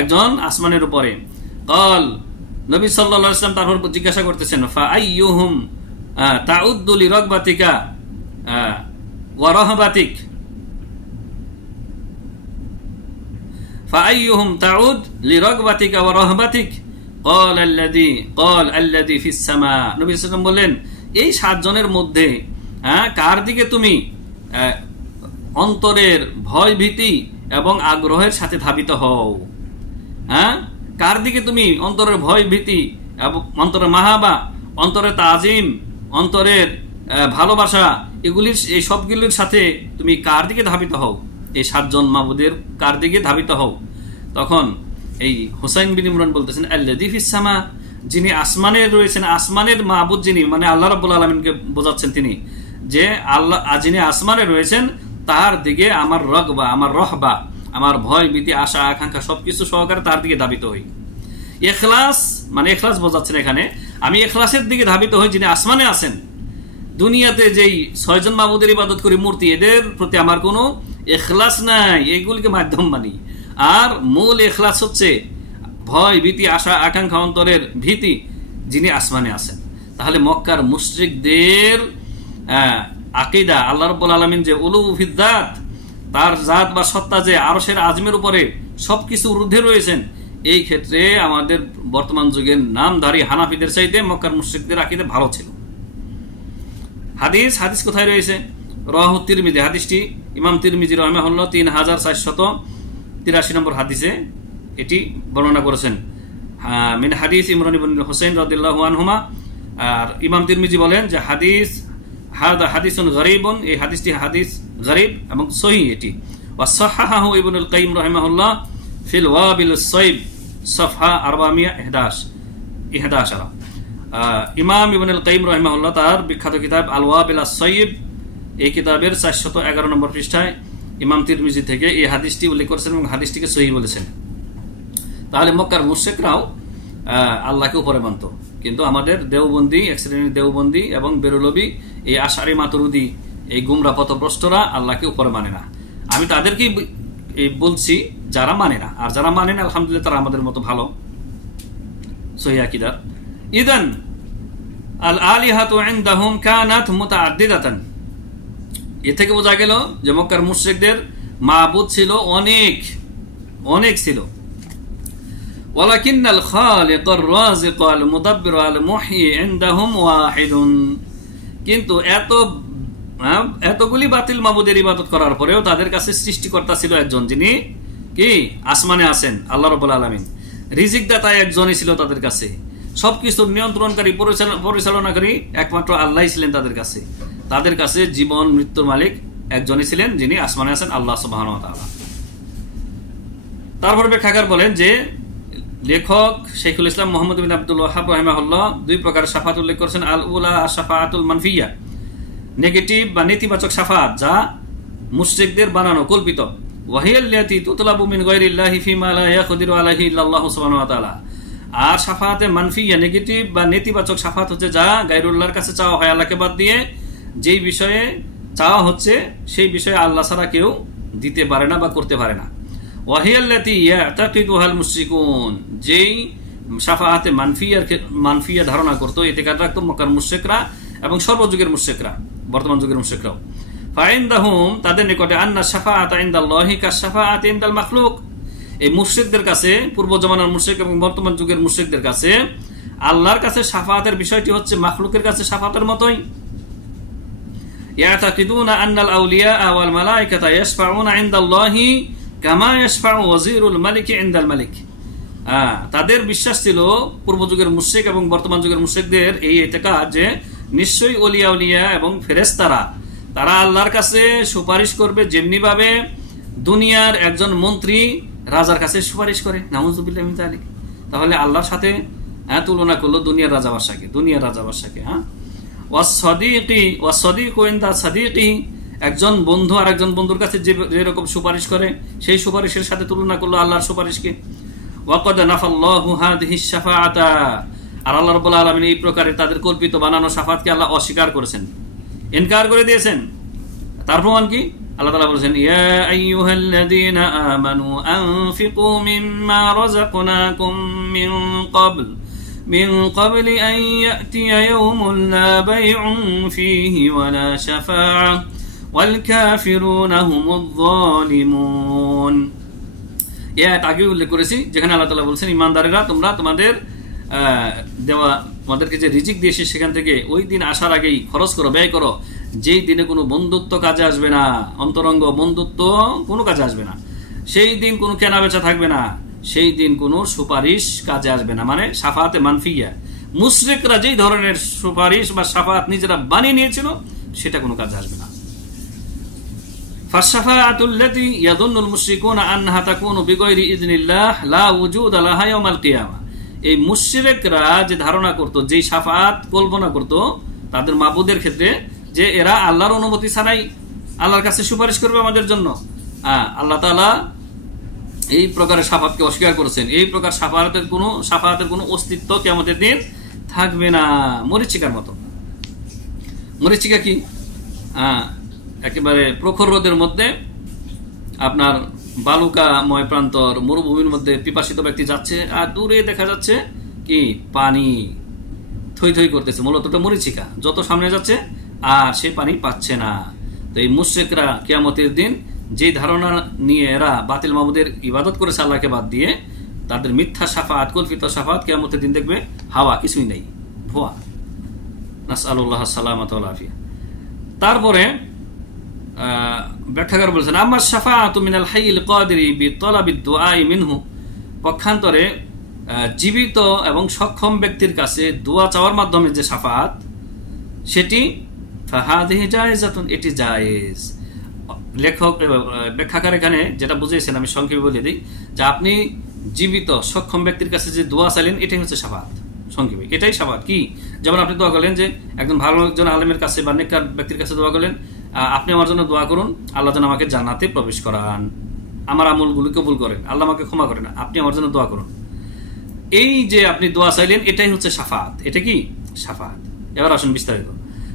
একজন আসমানের উপরে। কাল, নবী সাল্লাল্লাহু আলাইহি ওয়াসাল্লাম তারপর জিজ্ঞাসা করতেছেন, ফা আইয়ুহুম তাউদ্দু লিরাগবাতিকা ওয়া রাহবাতিক, ফা আইয়ুহুম তাউদ লিরাগবাতিকা ওয়া রাহবাতিক, ক্বাল আল্লাযী ফিস সামা। নবী সাল্লাল্লাহু আলাইহি ওয়াসাল্লাম বললেন, এই 7 জনের মধ্যে কার দিকে তুমি অন্তরের ভয় ভীতি এবং আগ্রহের সাথে ধাবিত হও? কার দিকে তুমি অন্তরের ভয় ভীতি এবং অন্তরের মাহাবা, অন্তরের তাজিম, অন্তরের ভালোবাসা, এগুলির, এই সবগুলির সাথে তুমি কার দিকে ধাবিত হও? এই 7 জন মাবুদের কার দিকে ধাবিত হও? তখন এই হুসাইন বিন ইমরান বলতেছেন, আল্লাযী ফিস সামা, যিনি আসমানে রয়েছেন, আসমানের মাবুদ যিনি, মানে আল্লাহ রাব্বুল আলামিনকে বোঝাচ্ছেন তিনি, যে আল্লাহ যিনি আসমানে রয়েছেন তার দিকে আমার রগবা, আমার রহবা, আমার ভয় ভীতি আশা আকাঙ্ক্ষা সবকিছু সহকারে তার দিকে ধাবিত হই। ইখলাস, মানে ইখলাস বোঝাচ্ছেন এখানে, আমি ইখলাসের দিকে ধাবিত হই যিনি আসমানে আছেন। দুনিয়াতে যেই 6 জন মাবুদের ইবাদত করি মূর্তি, এদের প্রতি আমার কোনো ইখলাস নাই, এগুলিকে মাধ্যম মানি। আর মূল ইখলাস হচ্ছে ভয় ভীতি আশা আকাঙ্ক্ষা অন্তরের ভীতি যিনি আসমানে আছেন। তাহলে মক্কার মুশরিকদের আকীদা, আল্লাহ রাব্বুল আলামিন যে উলুহু ফিদ্দাত, তার জাত বা সত্তা যে আরশের আজমের উপরে সবকিছু ঊর্ধ্বে রয়েছেন, এই ক্ষেত্রে আমাদের বর্তমান যুগের নামধারী হানাফিদের চাইতে মক্কার মুশরিকদের আকীদা ভালো ছিল। হাদিস কোথায় রয়েছে? রাহু তিরমিজি, হাদিসটি ইমাম তিরমিজি রাহিমাহুল্লাহ 3483 নম্বর হাদিসে এটি বর্ণনা করেছেন। মিন হাদিস ইমরান ইবনে হুসাইন রাদিয়াল্লাহু আনহুমা। আর ইমাম তিরমিজি বলেন যে হাদিসুন গরীবুন, এই হাদিসটি হাদিস গরীব এবং সহিহ এটি। ওয়া সাহাহাহু ইবনুল কাইয়িম রাহিমাহুল্লাহ ফিল ওয়াবিল সাইব সফহা 411। ইমাম ইবনুল কাইয়িম রাহিমাহুল্লাহ তার বিখ্যাত কিতাব আল ওয়াবিল সাইব, এই কিতাবের 411 নম্বর পৃষ্ঠায় ইমাম তিরমিজি থেকে এই হাদিসটি উল্লেখ করেছেন এবং হাদিসটিকে সহিহ বলেছেন। তাহলে মক্কার মুশরিকরাও আল্লাহকে উপরে মানত, কিন্তু আমাদের দেওবন্দি, এক শ্রেণীর দেওবন্দি এবং বেরলবি, এই আশারি মাতুরিদি, এই গুমরা পথভ্রষ্টরা আল্লাহকে উপরে মানে না। আমি তাদেরকেই বলছি যারা মানে না, আর যারা মানে না আলহামদুলিল্লাহ তারা আমাদের মতো ভালো সহিহ আকীদা। ইদান আল আলিহাতু ইনদাহুম কানাত মুতাআদ্দিদাতান, এ থেকে বোঝা গেল যে মক্কার মুশরিকদের মাবুদ ছিল অনেক অনেক ছিল। ওয়ালাকিন্নাল খালিকুর রাযিক আল মুদাব্বির আল মুহয়ি ইনদাহুম ওয়াহিদুন, কিন্তু এতগুলি বাতিল মাবুদের ইবাদত করার পরেও তাদের কাছে সৃষ্টিকর্তা ছিল একজন, যিনি কি আসমানে আছেন, আল্লাহ রাব্বুল আলামিন। রিজিক দাতা একজনই ছিল তাদের কাছে, সবকিছুর নিয়ন্ত্রণকারী পরিচালনাকারী একমাত্র আল্লাহই ছিলেন তাদের কাছে। তাদের কাছে জীবন মৃত্যুর মালিক একজনই ছিলেন, যিনি আসমানে আছেন, আল্লাহ সুবহানাহু ওয়া তাআলা। তারপর ব্যাখ্যাকার বলেন যে লেখক শেখুল ইসলাম মুহাম্মদ বিন আব্দুল ওয়াহাব রাহিমাহুল্লাহ দুই প্রকার শাফাত উল্লেখ করেছেন। আল উলা শাফাআতুল মানফিয়া, নেগেটিভ বা নেতিবাচক শাফাত, যা মুশরিকদের বানানো কল্পিত। ওয়াহিয়াল্লাতী তুতলাবু মিন গায়রিল্লাহি ফিমা লা ইয়াকদিরু আলাইহি ইল্লাল্লাহু সুবহানাহু ওয়া তাআলা। আর শাফাতে মানফিয়া, নেগেটিভ বা নেতিবাচক শাফাত হচ্ছে যা গায়রুল্লাহর কাছে চাওয়া হয় আল্লাহকে বাদ দিয়ে, যেই বিষয়ে চাওয়া হচ্ছে সেই বিষয়ে আল্লাহ ছাড়া কেউ দিতে পারে না বা করতে পারে না। ওয়াহিয়াল্লাতী ইয়াতাকিদুহাল মুশরিকুন, যেই শাফাআতে মানফিয়া ধারণা করতো, ইতিকাদ রাখতো মক্কার মুশরিকরা এবং সর্বযুগের মুশরিকরা, বর্তমান যুগের মুশরিকরাও। ফাইনদাহুম, তাদের নিকটে আন্না শাফাআতা ইনদাল্লাহি কাশাফাআতি ইনদাল মাখলুক, এই মুশরিকদের কাছে, পূর্ব জমানার মুশরিক এবং বর্তমান যুগের মুশরিকদের কাছে আল্লাহর কাছে শাফাআতের বিষয়টি হচ্ছে মাখলুকের কাছে শাফাআতের মতোই। ইয়াতাকিদুনা আন্নাল আউলিয়া ওয়াল মালায়েকাতা ইয়াশফাউনা ইনদাল্লাহি কামা ইয়াশফাউ ওয়াজিরুল মালিক ইনদাল মালিক। তাদের বিশ্বাস ছিল পূর্ব যুগের মুশরিক এবং বর্তমান যুগের মুশরিকদের এই ইতিকাদ যে নিশ্চয়ই ওলিয়া উলিয়া এবং ফেরেশতারা তারা আল্লাহর কাছে সুপারিশ করবে, যেমনি ভাবে দুনিয়ার একজন মন্ত্রী রাজার কাছে সুপারিশ করে। নাউযুবিল্লাহি মিন যালিক। তাহলে আল্লাহর সাথে তুলনা করলো দুনিয়ার রাজা বাদশাকে। ওয়াসসাদিকু ইনদা সাদিকি, একজন বন্ধু আর একজন বন্ধুর কাছে যেরকম সুপারিশ করে সেই সুপারিশের সাথে তুলনা করলো আল্লাহর সুপারিশকে। ওয়াকাদ নাফাল্লাহু হাযিহি শাফাআতা, আর আল্লাহ রাব্বুল আলামিন এই প্রকারে তাদের কল্পিত বানানো শাফাতকে আল্লাহ অস্বীকার করেছেন, ইনকার করে দিয়েছেন। তার প্রমাণ কি? আল্লাহ তাআলা বলেছেন, ইয়া আইয়ুহাল্লাযীনা আমানু আনফিকু মিম্মা রাযাকনাকুম মিন ক্বাবলি আন ইয়াতিয়া ইয়াওমুন লা বাইউন ফীহি ওয়ালা শাফাআ ওয়াল কাফিরুনা হুমুয যালিমুন। এর আগে উল্লেখ করেছি যেখানে আল্লাহ তাআলা বলেছেন, ঈমানদারেরা তোমরা তোমাদের দেওয়া তোমাদেরকে যে রিজিক দিয়েছে সেখান থেকে ওই দিন আসার আগেই খরচ করো, ব্যয় করো, যেই দিনে কোনো বন্ধুত্ব কাজে আসবে না, অন্তরঙ্গ বন্ধুত্ব কোনো কাজে আসবে না, সেই দিন কোনো কেনা বেচা থাকবে না, সেই দিন কোনো সুপারিশ কাজে আসবে না। মানে শাফাআতে মানফিয়া, মুশরিকরা যেই ধরনের সুপারিশ বা শাফাআত নিজেরা বানিয়ে নিয়েছিল সেটা কোনো কাজে আসবে না। ফাশফাআতুল্লাতী ইয়াযুন্নুল মুশরিকুনা আনহা তাকুনু বিগায়রি ইযনিল্লাহ লা ওয়ুজুদা লাহা ইয়াওমাল কিয়ামা, এই মুশরিকরা যে ধারণা করত, যেই শাফাআত কল্পনা করত তাদের মাবুদের ক্ষেত্রে, যে এরা আল্লাহর অনুমতি ছাড়াই আল্লাহর কাছে সুপারিশ করবে আমাদের জন্য, আল্লাহ তাআলা এই প্রকারের শাফাআতকে অস্বীকার করেছেন। এই প্রকার শাফাআতের কোনো অস্তিত্ব কিয়ামতের দিন থাকবে না। মরীচিকার মতো। মরীচিকা কি? একেবারে প্রখর রোদের মধ্যে আপনার বালুকাময় প্রান্তর মরুভূমির মধ্যে পিপাসিত ব্যক্তি যাচ্ছে, আর দূরে দেখা যাচ্ছে কি পানি থই থই করতেছে, মূলত ওটা মরীচিকা। যত সামনে যাচ্ছে আর সে পানি পাচ্ছে না। তো এই মুশরিকরা কিয়ামতের দিন যে ধারণা নিয়ে এরা বাতিল মাবুদের ইবাদত করেছে আল্লাহকে বাদ দিয়ে, তাদের মিথ্যা শাফাআত, কল্পিত শাফাআত, কিয়ামতের দিন দেখবে হাওয়া, কিছুই নেই, ভুয়া। নাসআলুল্লাহ সালামাত ওয়াল আফিয়া। তারপরে ব্যাখ্যাকার বলেছেন, আম্মা শাফাআতু মিনাল হাইয়িল কাদিরি বিতলাবিদ দুআই মিনহু, পক্ষান্তরে জীবিত এবং সক্ষম ব্যক্তির কাছে দোয়া চাওয়ার মাধ্যমে যে শাফাআত, সেটি ফাহাদিহি জায়েজাতুন, এটি জায়েজ। লেখক ব্যাখ্যাকার এখানে যেটা বুঝিয়েছেন আমি সংক্ষেপে বলে দিই, যে আপনি জীবিত সক্ষম ব্যক্তির কাছে যে দোয়া চাইলেন এটাই হচ্ছে শাফাআত। সংক্ষেপে এটাই শাফাআত। কি, যেমন আপনি দোয়া করলেন যে একজন ভালো একজন আলেমের কাছে বা নেককার ব্যক্তির কাছে দোয়া করলেন, আপনি আমার জন্য দোয়া করুন, আল্লাহ যেন আমাকে জান্নাতে প্রবেশ করান, আমার আমলগুলো কবুল করেন, আল্লাহ আমাকে ক্ষমা করেন, আপনি আমার জন্য দোয়া করুন। এই যে আপনি দোয়া চাইলেন এটাই হচ্ছে শাফাআত। এটা কি শাফাআত। এবার আসুন বিস্তারিত।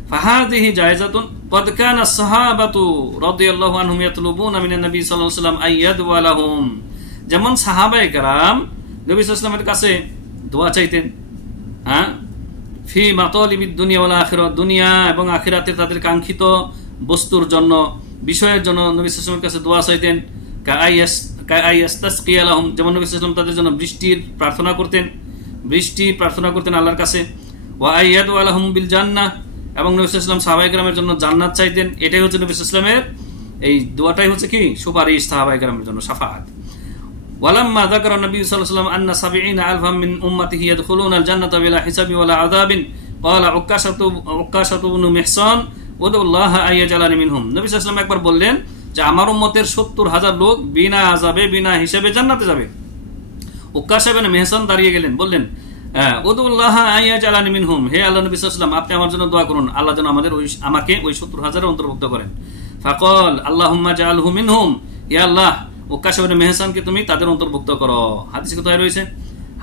ফাহাদিহি জায়েজাতুন ক্বাদ কানা সাহাবাতু রাদিয়াল্লাহু আনহুম ইয়াতলুবুনা মিনান নবী সাল্লাল্লাহু আলাইহি ওয়াসাল্লাম আইয়াদওয়া লাহুম, যেমন সাহাবায়ে কেরাম নবী সাল্লাল্লাহু আলাইহি ওয়াসাল্লামের কাছে দোয়া চাইতেন, ফি মাতালিবিদ দুনিয়া ওয়াল আখিরাহ, দুনিয়া এবং আখিরাতে তাদের কাঙ্ক্ষিত বস্তুর জন্য, বিষয়ের জন্য নবী সাল্লাল্লাহু আলাইহি ওয়াসাল্লামের কাছে দোয়া চাইতেন। কাআইয়াস্তাসকিয়া লাহুম, যেমন নবী সাল্লাল্লাহু আলাইহি ওয়াসাল্লাম তাদের জন্য বৃষ্টি প্রার্থনা করতেন আল্লাহর কাছে। ওয়া আইয়াদু লাহুম বিল জান্নাহ, এবং নবী সাল্লাল্লাহু আলাইহি ওয়াসাল্লাম সাহাবায়ে কেরামের জন্য জান্নাত চাইতেন। এটাই হচ্ছে নবী সাল্লাল্লাহু আলাইহি ওয়াসাল্লামের এই দোয়াটাই হচ্ছে কি সুপারিশ সাহাবায়ে কেরামের জন্য, শাফাআত। ওয়ালাম্মা যাকারা নবী সাল্লাল্লাহু আলাইহি ওয়াসাল্লাম আন্না ৭০,০০০ মিন উম্মতিহি ইয়াদখুলুনাল জান্নাতা বিলা হিসাবি ওয়ালা আযাবিন ক্বালা উক্কাশাতু ইবনু মিহসান ওয়াদুল্লাহ আইয়াজালানি মিনহুম, নবী সাল্লাল্লাহু আলাইহি ওয়াসাল্লাম একবার বললেন যে আমার উম্মতের ৭০,০০০ লোক বিনা আযাবে বিনা হিসাবে জান্নাতে যাবে। উক্কাশা ইবনে মিহসান দাঁড়িয়ে গেলেন, বললেন ওয়াদুল্লাহ আইয়াজালানি মিনহুম, হে আল্লাহ নবী সাল্লাল্লাহু আলাইহি ওয়াসাল্লাম আপনি আমার জন্য দোয়া করুন, আল্লাহ যেন আমাকে ওই ৭০,০০০ অন্তর্ভুক্ত করেন। ফাকাল আল্লাহুম্মা জাআলহু মিনহুম, ইয়া আল্লাহ উক্কাশা ইবনে মিহসানকে তুমি তাদের অন্তর্ভুক্ত করো। হাদিস কোথায় রয়েছে?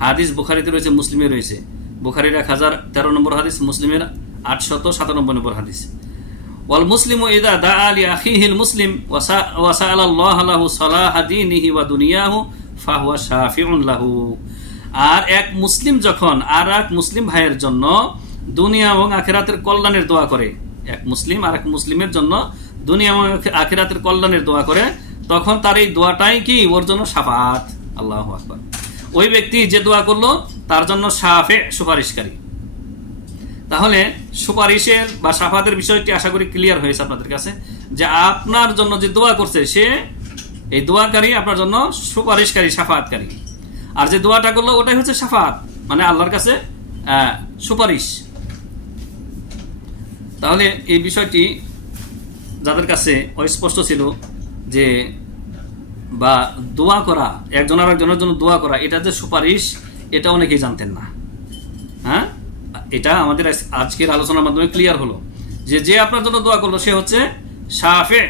হাদিস বুখারীতে রয়েছে, মুসলিমে রয়েছে। বুখারীর 1013 নম্বর হাদিস, মুসলিমের 897 নম্বর হাদিস। ওয়াল মুসলিমু ইযা দাআ লি আখিহিল মুসলিম ওয়া সাআলা আল্লাহ লাহু সালাহা দীনিহি ওয়া দুনিয়াহু ফাহুয়া শাফিউন লাহু, আর এক মুসলিম যখন আর এক মুসলিম ভাইয়ের জন্য দুনিয়া এবং আখিরাতের কল্যাণের দোয়া করে, এক মুসলিম আর এক মুসলিমের জন্য দুনিয়া এবং আখিরাতের কল্যাণের দোয়া করে, তখন তার এই দোয়াটাই কি ওর জন্য শাফাআত। আল্লাহু আকবার। ওই ব্যক্তি যে দোয়া করলো তার জন্য শাফে, সুপারিশকারী। তাহলে সুপারিশের বা শাফাতের বিষয়টি আশা করি ক্লিয়ার হয়েছে আপনাদের কাছে, যে আপনার জন্য যে দোয়া করছে সে এই দোয়াকারী, আপনার জন্য সুপারিশকারী, শাফাআতকারী। আর যে দোয়াটা করলো ওটাই হচ্ছে শাফাআত, মানে আল্লাহর কাছে সুপারিশ। তাহলে এই বিষয়টি যাদের কাছে অস্পষ্ট ছিল যে বা দোয়া করা, একজন আর একজনের জন্য দোয়া করা এটা যে সুপারিশ, এটা অনেকেই জানতেন না। এটা আমাদের আজকের আলোচনার মাধ্যমে ক্লিয়ার হলো যে আপনার জন্য দোয়া করলো সে হচ্ছে শাফে,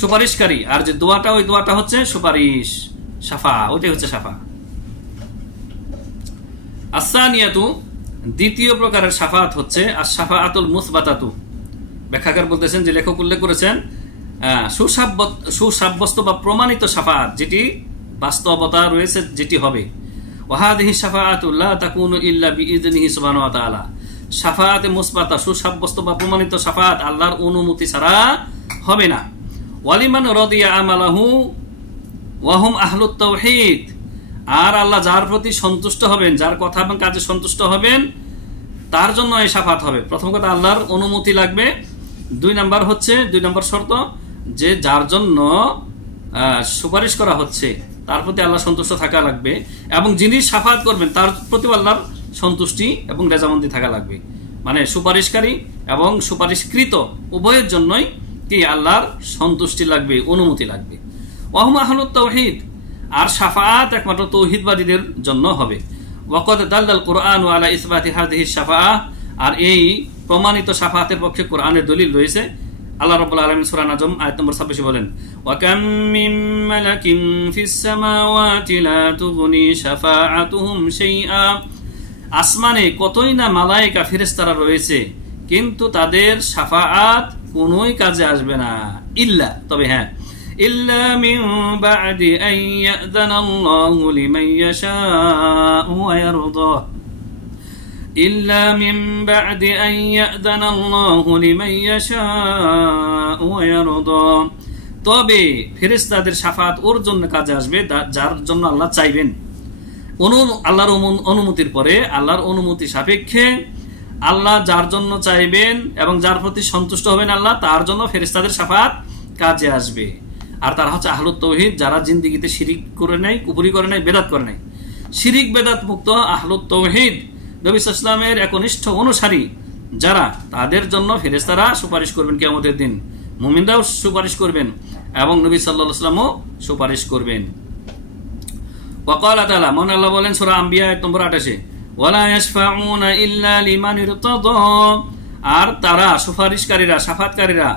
সুপারিশকারী, আর যে দোয়াটা ওই দোয়াটা হচ্ছে সুপারিশ, শাফা, ওইটাই হচ্ছে শাফা। আসানিয়াতু, দ্বিতীয় প্রকারের শাফাআত হচ্ছে আশ-শাফাআতুল মুসবাতাতু। ব্যাখ্যাকার বলতেছেন, যে লেখক উল্লেখ করেছেন, সুসাব্যস্ত বা প্রমাণিত শাফাআত, যেটি বাস্তবতা রয়েছে, যেটি হবে। ওয়াহাদিহি শাফাআতু লা তাকুনু ইল্লা বিইযনিহি সুবহানাহু ওয়া তাআলা, শাফাআতে মুসবাতা, সুসাব্যস্ত বা প্রমাণিত শাফাআত আল্লাহর অনুমতি ছাড়া হবে না। ওয়ালিমান রাদিয়া আমালাহু ওয়া হুম আহলুত তাওহীদ, আর আল্লাহ যার প্রতি সন্তুষ্ট হবেন, যার কথা এবং কাজে সন্তুষ্ট হবেন, তার জন্য এই শাফাআত হবে। প্রথম কথা আল্লাহর অনুমতি লাগবে। 2 নম্বর শর্ত, যে যার জন্য সুপারিশ করা হচ্ছে তার প্রতি আল্লাহ সন্তুষ্ট থাকা লাগবে, এবং যিনি শাফাআত করবেন তার প্রতি আল্লাহর সন্তুষ্টি এবং রেজামন্দি থাকা লাগবে। মানে সুপারিশকারী এবং সুপারিশকৃত উভয়ের জন্যই কি আল্লাহর সন্তুষ্টি লাগবে, অনুমতি লাগবে। ওয়া হুম আহলুত তাওহীদ, আর শাফাআত একমাত্র তৌহিদবাদীদের জন্য হবে। ওয়াকাদ দাল্লাল কুরআন আলা ইসবাতি হাযিহি শাফাআহ, আর এই প্রমাণিত শাফাআতের পক্ষে কোরআনের দলিল রয়েছে। আল্লাহ রাব্বুল আলামিন সূরা নাজম আয়াত নম্বর 26 বলেন, ওয়া কাম মিন মালাকিন ফিস সামাওয়াতি লা তুগনি শাফাআতুহুম শাইআ, আসমানে কতই না মালায়েকা ফেরেশতারা রয়েছে, কিন্তু তাদের শাফাআত কোনোই কাজে আসবে না, ইল্লা, তবে হ্যাঁ, ইল্লা মিন বা'দি আন ইয়াযানাল্লাহু লিমান ইয়াশাউ ওয়া ইয়ারদা, ইল্লা মিন বা'দি আন ইয়াযানাল্লাহু লিমান ইয়াশাউ ওয়া ইয়ারদা, তবে ফেরেশতাদের শাফাআত ওর জন্য কাজে আসবে যার জন্য আল্লাহ চাইবেন। আল্লাহর অনুমতির পরে, আল্লাহর অনুমতি সাপেক্ষে আল্লাহ যার জন্য চাইবেন এবং যার প্রতি সন্তুষ্ট হবেন আল্লাহ, তার জন্য ফেরেশতাদের শাফাআত কাজে আসবে। আর তারা হচ্ছে আহলুত তাওহীদ, যারা জিন্দেগিতে শিরিক করে নাই, কুফরি করে নাই, বেদাত করে নাই। শিরিক বেদাত মুক্ত আহলুত তাওহীদ, নবী সাল্লাল্লাহু আলাইহি ওয়াসাল্লামের একনিষ্ঠ অনুসারী যারা, তাদের জন্য ফেরেশতারা সুপারিশ করবেন কিয়ামতের দিন, মুমিনরাও সুপারিশ করবেন এবং নবী সাল্লাল্লাহু আলাইহি ওয়াসাল্লামও সুপারিশ করবেন। ওয়াকাল তাআলা, মহান আল্লাহ বলেন সূরা আম্বিয়া আয়াত নম্বর 28, ওয়ালা ইয়াশফাউনা ইল্লা লিমান ইরতাদা, আর তারা সুপারিশকারীরা, শাফাআতকারীরা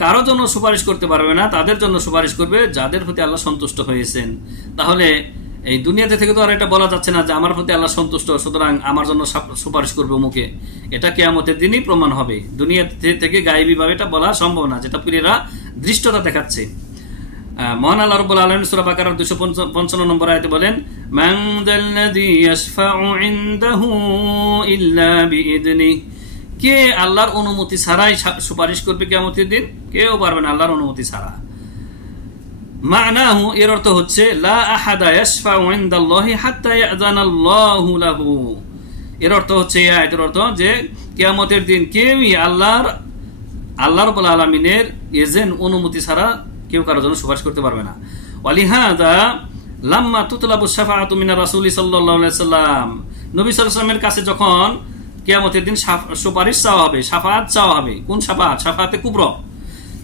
কারো জন্য সুপারিশ করতে পারবে না, তাদের জন্য সুপারিশ করবে যাদের প্রতি আল্লাহ সন্তুষ্ট হয়েছেন। তাহলে এই দুনিয়াতে থেকে তো আর এটা বলা যাচ্ছে না যে আমার প্রতি আল্লাহ সন্তুষ্ট, সুতরাং আমার জন্য সুপারিশ করবে মুখে। এটা কিয়ামতের দিনই প্রমাণ হবে। দুনিয়া থেকে গায়েবী ভাবে এটা বলা সম্ভব না, যেটা পীরেরা দৃষ্টতা দেখাচ্ছে। মহান আল্লাহ রাব্বুল আলামিন সূরা বাকারার 255 নম্বর আয়াতে বলেন, মান যাল্লাযী ইয়াশফাউ ইনদাহু ইল্লা বিইذনিহি, কে আল্লাহর অনুমতি ছাড়াই সুপারিশ করবে কিয়ামতের দিন? কেউ পারবে না আল্লাহর অনুমতি ছাড়া। মা'নাহু, এর অর্থ হচ্ছে লা আহাদা ইয়াশফাউ ইনদাল্লাহি হাত্তা ইয়াযানাল্লাহু লাহু। এর অর্থ হচ্ছে, এই আয়াতের অর্থ যে কিয়ামতের দিন কেউই আল্লাহ রাব্বুল আলামিনের এজেন্ট, অনুমতি ছাড়া কেউ কারোর জন্য সুপারিশ করতে পারবে না। ওয়ালিহাদা লাম্মা তুতলাবু শাফাআতু মিনার রাসূলি সাল্লাল্লাহু আলাইহি ওয়াসাল্লাম, নবী সাল্লাল্লাহু আলাইহি ওয়াসাল্লামের কাছে যখন কিয়ামতের দিন সুপারিশ চাওয়া হবে, শাফাআত চাওয়া হবে, কোন শাফাআত? শাফাআতে কুবরা।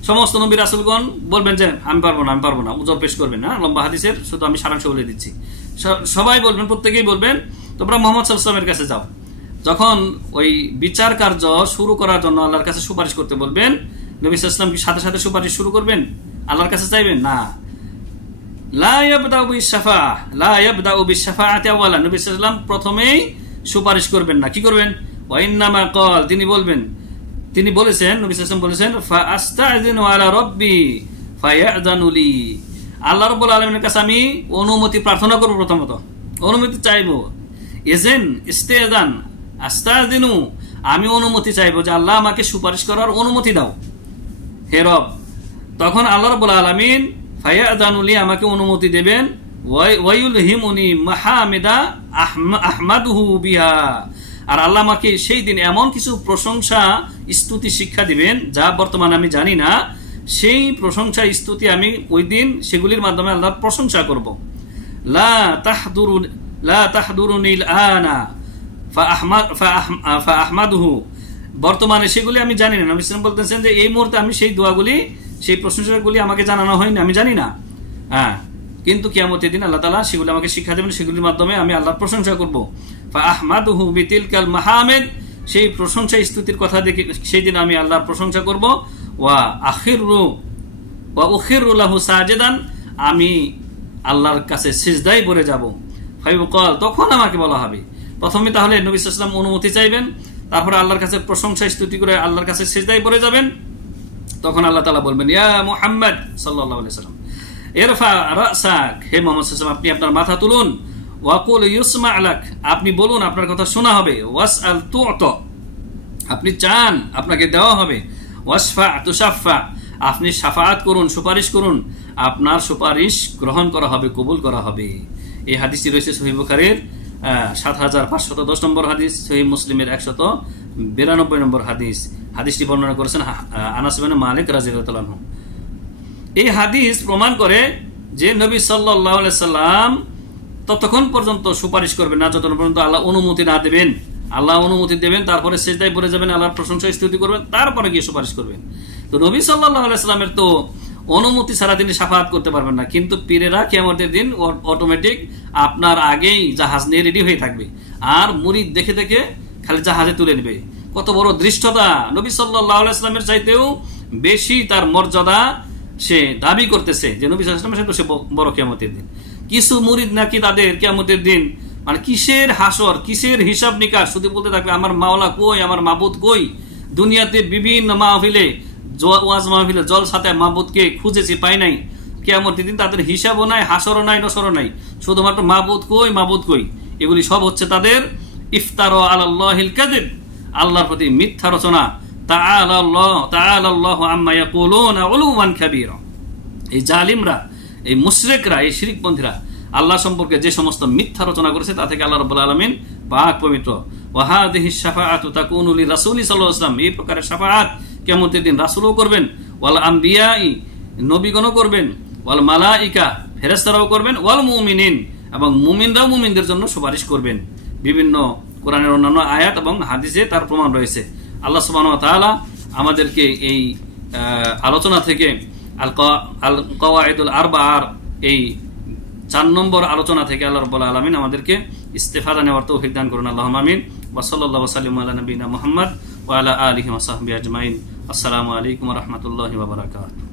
সমস্ত নবী রাসূলগণ বলবেন যে আমি পারবো না, উযর পেশ করবেন না, লম্বা হাদিসের শুধু আমি সারাংশ বলে দিচ্ছি। সবাই বলবেন, প্রত্যেকেই বলবেন তোমরা মুহাম্মদ সাল্লাল্লাহু আলাইহি ওয়াসাল্লামের কাছে যাও। যখন ওই বিচার কার্য শুরু করার জন্য আল্লাহর কাছে সুপারিশ করতে বলবেন, নবী সাল্লাল্লাহু আলাইহি ওয়াসাল্লাম কি সাথে সাথে সুপারিশ শুরু করবেন? আল্লাহর কাছে চাইবেন না। লা ইয়াবদাউ বিশ-শাফাআহ, লা ইয়াবদাউ বিশ-শাফাআতি আওয়ালান, নবী সাল্লাল্লাহু আলাইহি ওয়াসাল্লাম প্রথমেই সুপারিশ করবেন না। কি করবেন? ওয়া ইন্নামা ক্বাল, তিনি বলেছেন, নবী সাল্লাল্লাহু আলাইহি ওয়াসাল্লাম বলেছেন, ফা আস্তাযিনু আলা রাব্বি ফায়াযানু লি, আল্লাহ রাব্বুল আলামিনের কাছে আমি অনুমতি প্রার্থনা করব, প্রথমত অনুমতি চাইবো। ইযেন ইস্তেযান, আস্তাযিনু, আমি অনুমতি চাইবো যে আল্লাহ আমাকে সুপারিশ করার অনুমতি দাও হে রব। তখন আল্লাহ রাব্বুল আলামিন ফায়াযানু লি, আমাকে অনুমতি দেবেন। ওয়ায়ুলহিমুনি মাহামিদা আহমাদুহু বিহা, আর আল্লাহ আমাকে সেই দিন এমন কিছু প্রশংসা স্তুতি শিক্ষা দিবেন যা বর্তমানে আমি জানি না। সেই প্রশংসা স্তুতি আমি ওই দিন সেগুলির মাধ্যমে আল্লাহর প্রশংসা করব। লা তাহদুরুনিল আনা ফা আহমাদুহু, বর্তমানে সেগুলি আমি জানি না। নবী সাল্লাল্লাহু আলাইহি ওয়াসাল্লাম বলতেছেন যে এই মুহূর্তে আমি সেই দোয়াগুলি, সেই প্রশংসাগুলি আমাকে জানানো হয়নি, আমি জানি না। কিন্তু কিয়ামতের দিন আল্লাহ তাআলা সেগুলি আমাকে শিক্ষা দেবেন, সেগুলির মাধ্যমে আমি আল্লাহর প্রশংসা করব। ফা আহমাদুহু বিতিলকাল মাহামিদ, সেই প্রশংসা স্তুতির কথা দেখে সেই দিন আমি আল্লাহর প্রশংসা করব। ওয়া উখিরু লাহু সাজিদান, আমি আল্লাহর কাছে সিজদায় পড়ে যাব। ফায়ুকাল, তখন আমাকে বলা হবে, প্রথমে তাহলে নবী সাল্লাল্লাহু আলাইহি ওয়াসাল্লাম অনুমতি চাইবেন, তারপরে আল্লাহর কাছে প্রশংসা স্তুতি করে আল্লাহর কাছে সিজদায় পড়ে যাবেন। তখন আল্লাহ তাআলা বলবেন, ইয়া মুহাম্মদ সাল্লাল্লাহু আলাইহি ওয়াসাল্লাম ইরফা রাসাক, হে মুহাম্মদ সাল্লাল্লাহু আলাইহি ওয়াসাল্লাম আপনি আপনার মাথা তুলুন। ওয়াকুল ইউসমা লাক, আপনি বলুন আপনার কথা শোনা হবে। ওয়াসআল তু'তা, আপনি চান আপনাকে দেওয়া হবে। ওয়াসফা তুশাফা, আপনি শাফাআত করুন, সুপারিশ করুন, আপনার সুপারিশ গ্রহণ করা হবে, কবুল করা হবে। এই হাদিসটি রয়েছে সহিহ বুখারীর ৭৫১০ নম্বর হাদিস, সহিহ মুসলিমের ১৯২ নম্বর হাদিস। হাদিসটি বর্ণনা করেছেন আনাস ইবনে মালিক রাদিয়াল্লাহু আনহু। এই হাদিস প্রমাণ করে যে নবী সাল্লাল্লাহু আলাইহি সাল্লাম ততক্ষণ পর্যন্ত সুপারিশ করবেন না যতক্ষণ পর্যন্ত আল্লাহ অনুমতি না দেবেন। আল্লাহ অনুমতি দেবেন, তারপরে সিজদায় পড়ে যাবেন, আল্লাহর প্রশংসা স্তুতি করবেন, তারপরে গিয়ে সুপারিশ করবেন। তো নবী সাল্লাল্লাহু আলাইহি সাল্লামের তো অনুমতি ছাড়া তিনি শাফাআত করতে পারবেন না, কিন্তু পীরেরা কিয়ামতের দিন অটোমেটিক আপনার আগেই জাহাজ নিয়ে রেডি হয়ে থাকবে, আর মুরিদ দেখে দেখে খালি জাহাজে তুলে নেবে। কত বড় দৃষ্টতা! নবী সাল্লাল্লাহু আলাইহি সাল্লামের চাইতেও বেশি তার মর্যাদা সে দাবি করতেছে যে নবী সাল্লাল্লাহু আলাইহি ওয়াসাল্লাম সে বড় কিয়ামতের দিন। কিছু মুরিদ নাকি তাদের কিয়ামতের দিন মানে কিসের হাসর, কিসের হিসাব নিকাশ, শুধু বলতে থাকবে আমার মাওলা কই, আমার মাবুদ কই। দুনিয়াতে বিভিন্ন মাহফিলে, ওয়াজ মাহফিলে জলসাতে মাবুদকে খুঁজেছি, পাই নাই। কিয়ামতের দিন তাদের হিসাবও নাই, হাসরও নাই, নসরও নাই, শুধুমাত্র মাবুদ কই, মাবুদ কই। এগুলি সব হচ্ছে তাদের ইফতারা আলাল্লাহিল কাযিব, আল্লাহর প্রতি মিথ্যা রচনা। তাআলাল্লাহু আম্মা ইয়াকুলুনা উলুওয়ান কাবীরা। এই জালিমরা, এই মুশরিকরা, এই শিরকপন্থীরা আল্লাহ সম্পর্কে যে সমস্ত মিথ্যা রচনা করেছে তা থেকে আল্লাহ রাব্বুল আলামিন পাক পবিত্র। ওয়া হাযিহি শাফাআতু তাকুনু লিরাসূলি সাল্লাল্লাহু আলাইহি ওয়াসাল্লাম, এই প্রকারের শাফাআত কিয়ামতের দিন রাসূলও করবেন, ওয়াল আম্বিয়াই নবীগণও করবেন, ওয়াল মালাইকা ফেরেশতারাও করবেন, ওয়াল মুমিনিন এবং মুমিনরাও মুমিনদের জন্য সুপারিশ করবেন। বিভিন্ন কোরআনের অন্যান্য আয়াত এবং হাদিসে তার প্রমাণ রয়েছে। আল্লাহ সুবহানাহু ওয়া তাআলা আমাদেরকে এই আলোচনা থেকে আল কাওয়াইদুল আরবাআর এই 4 নম্বর আলোচনা থেকে আল্লাহ রাব্বুল আলামিন আমাদেরকে ইস্তেফাদা নেওয়ার তৌফিক দান করুন। আল্লাহুম্মা আমিন। ওয়া সাল্লাল্লাহু ওয়া সাল্লাম আলা নবিয়িনা মুহাম্মদ ওয়া আলা আলিহি ওয়া সাহবিহি আজমাইন। আসসালামু আলাইকুম ওয়া রাহমাতুল্লাহি ওয়া বারাকাতুহু।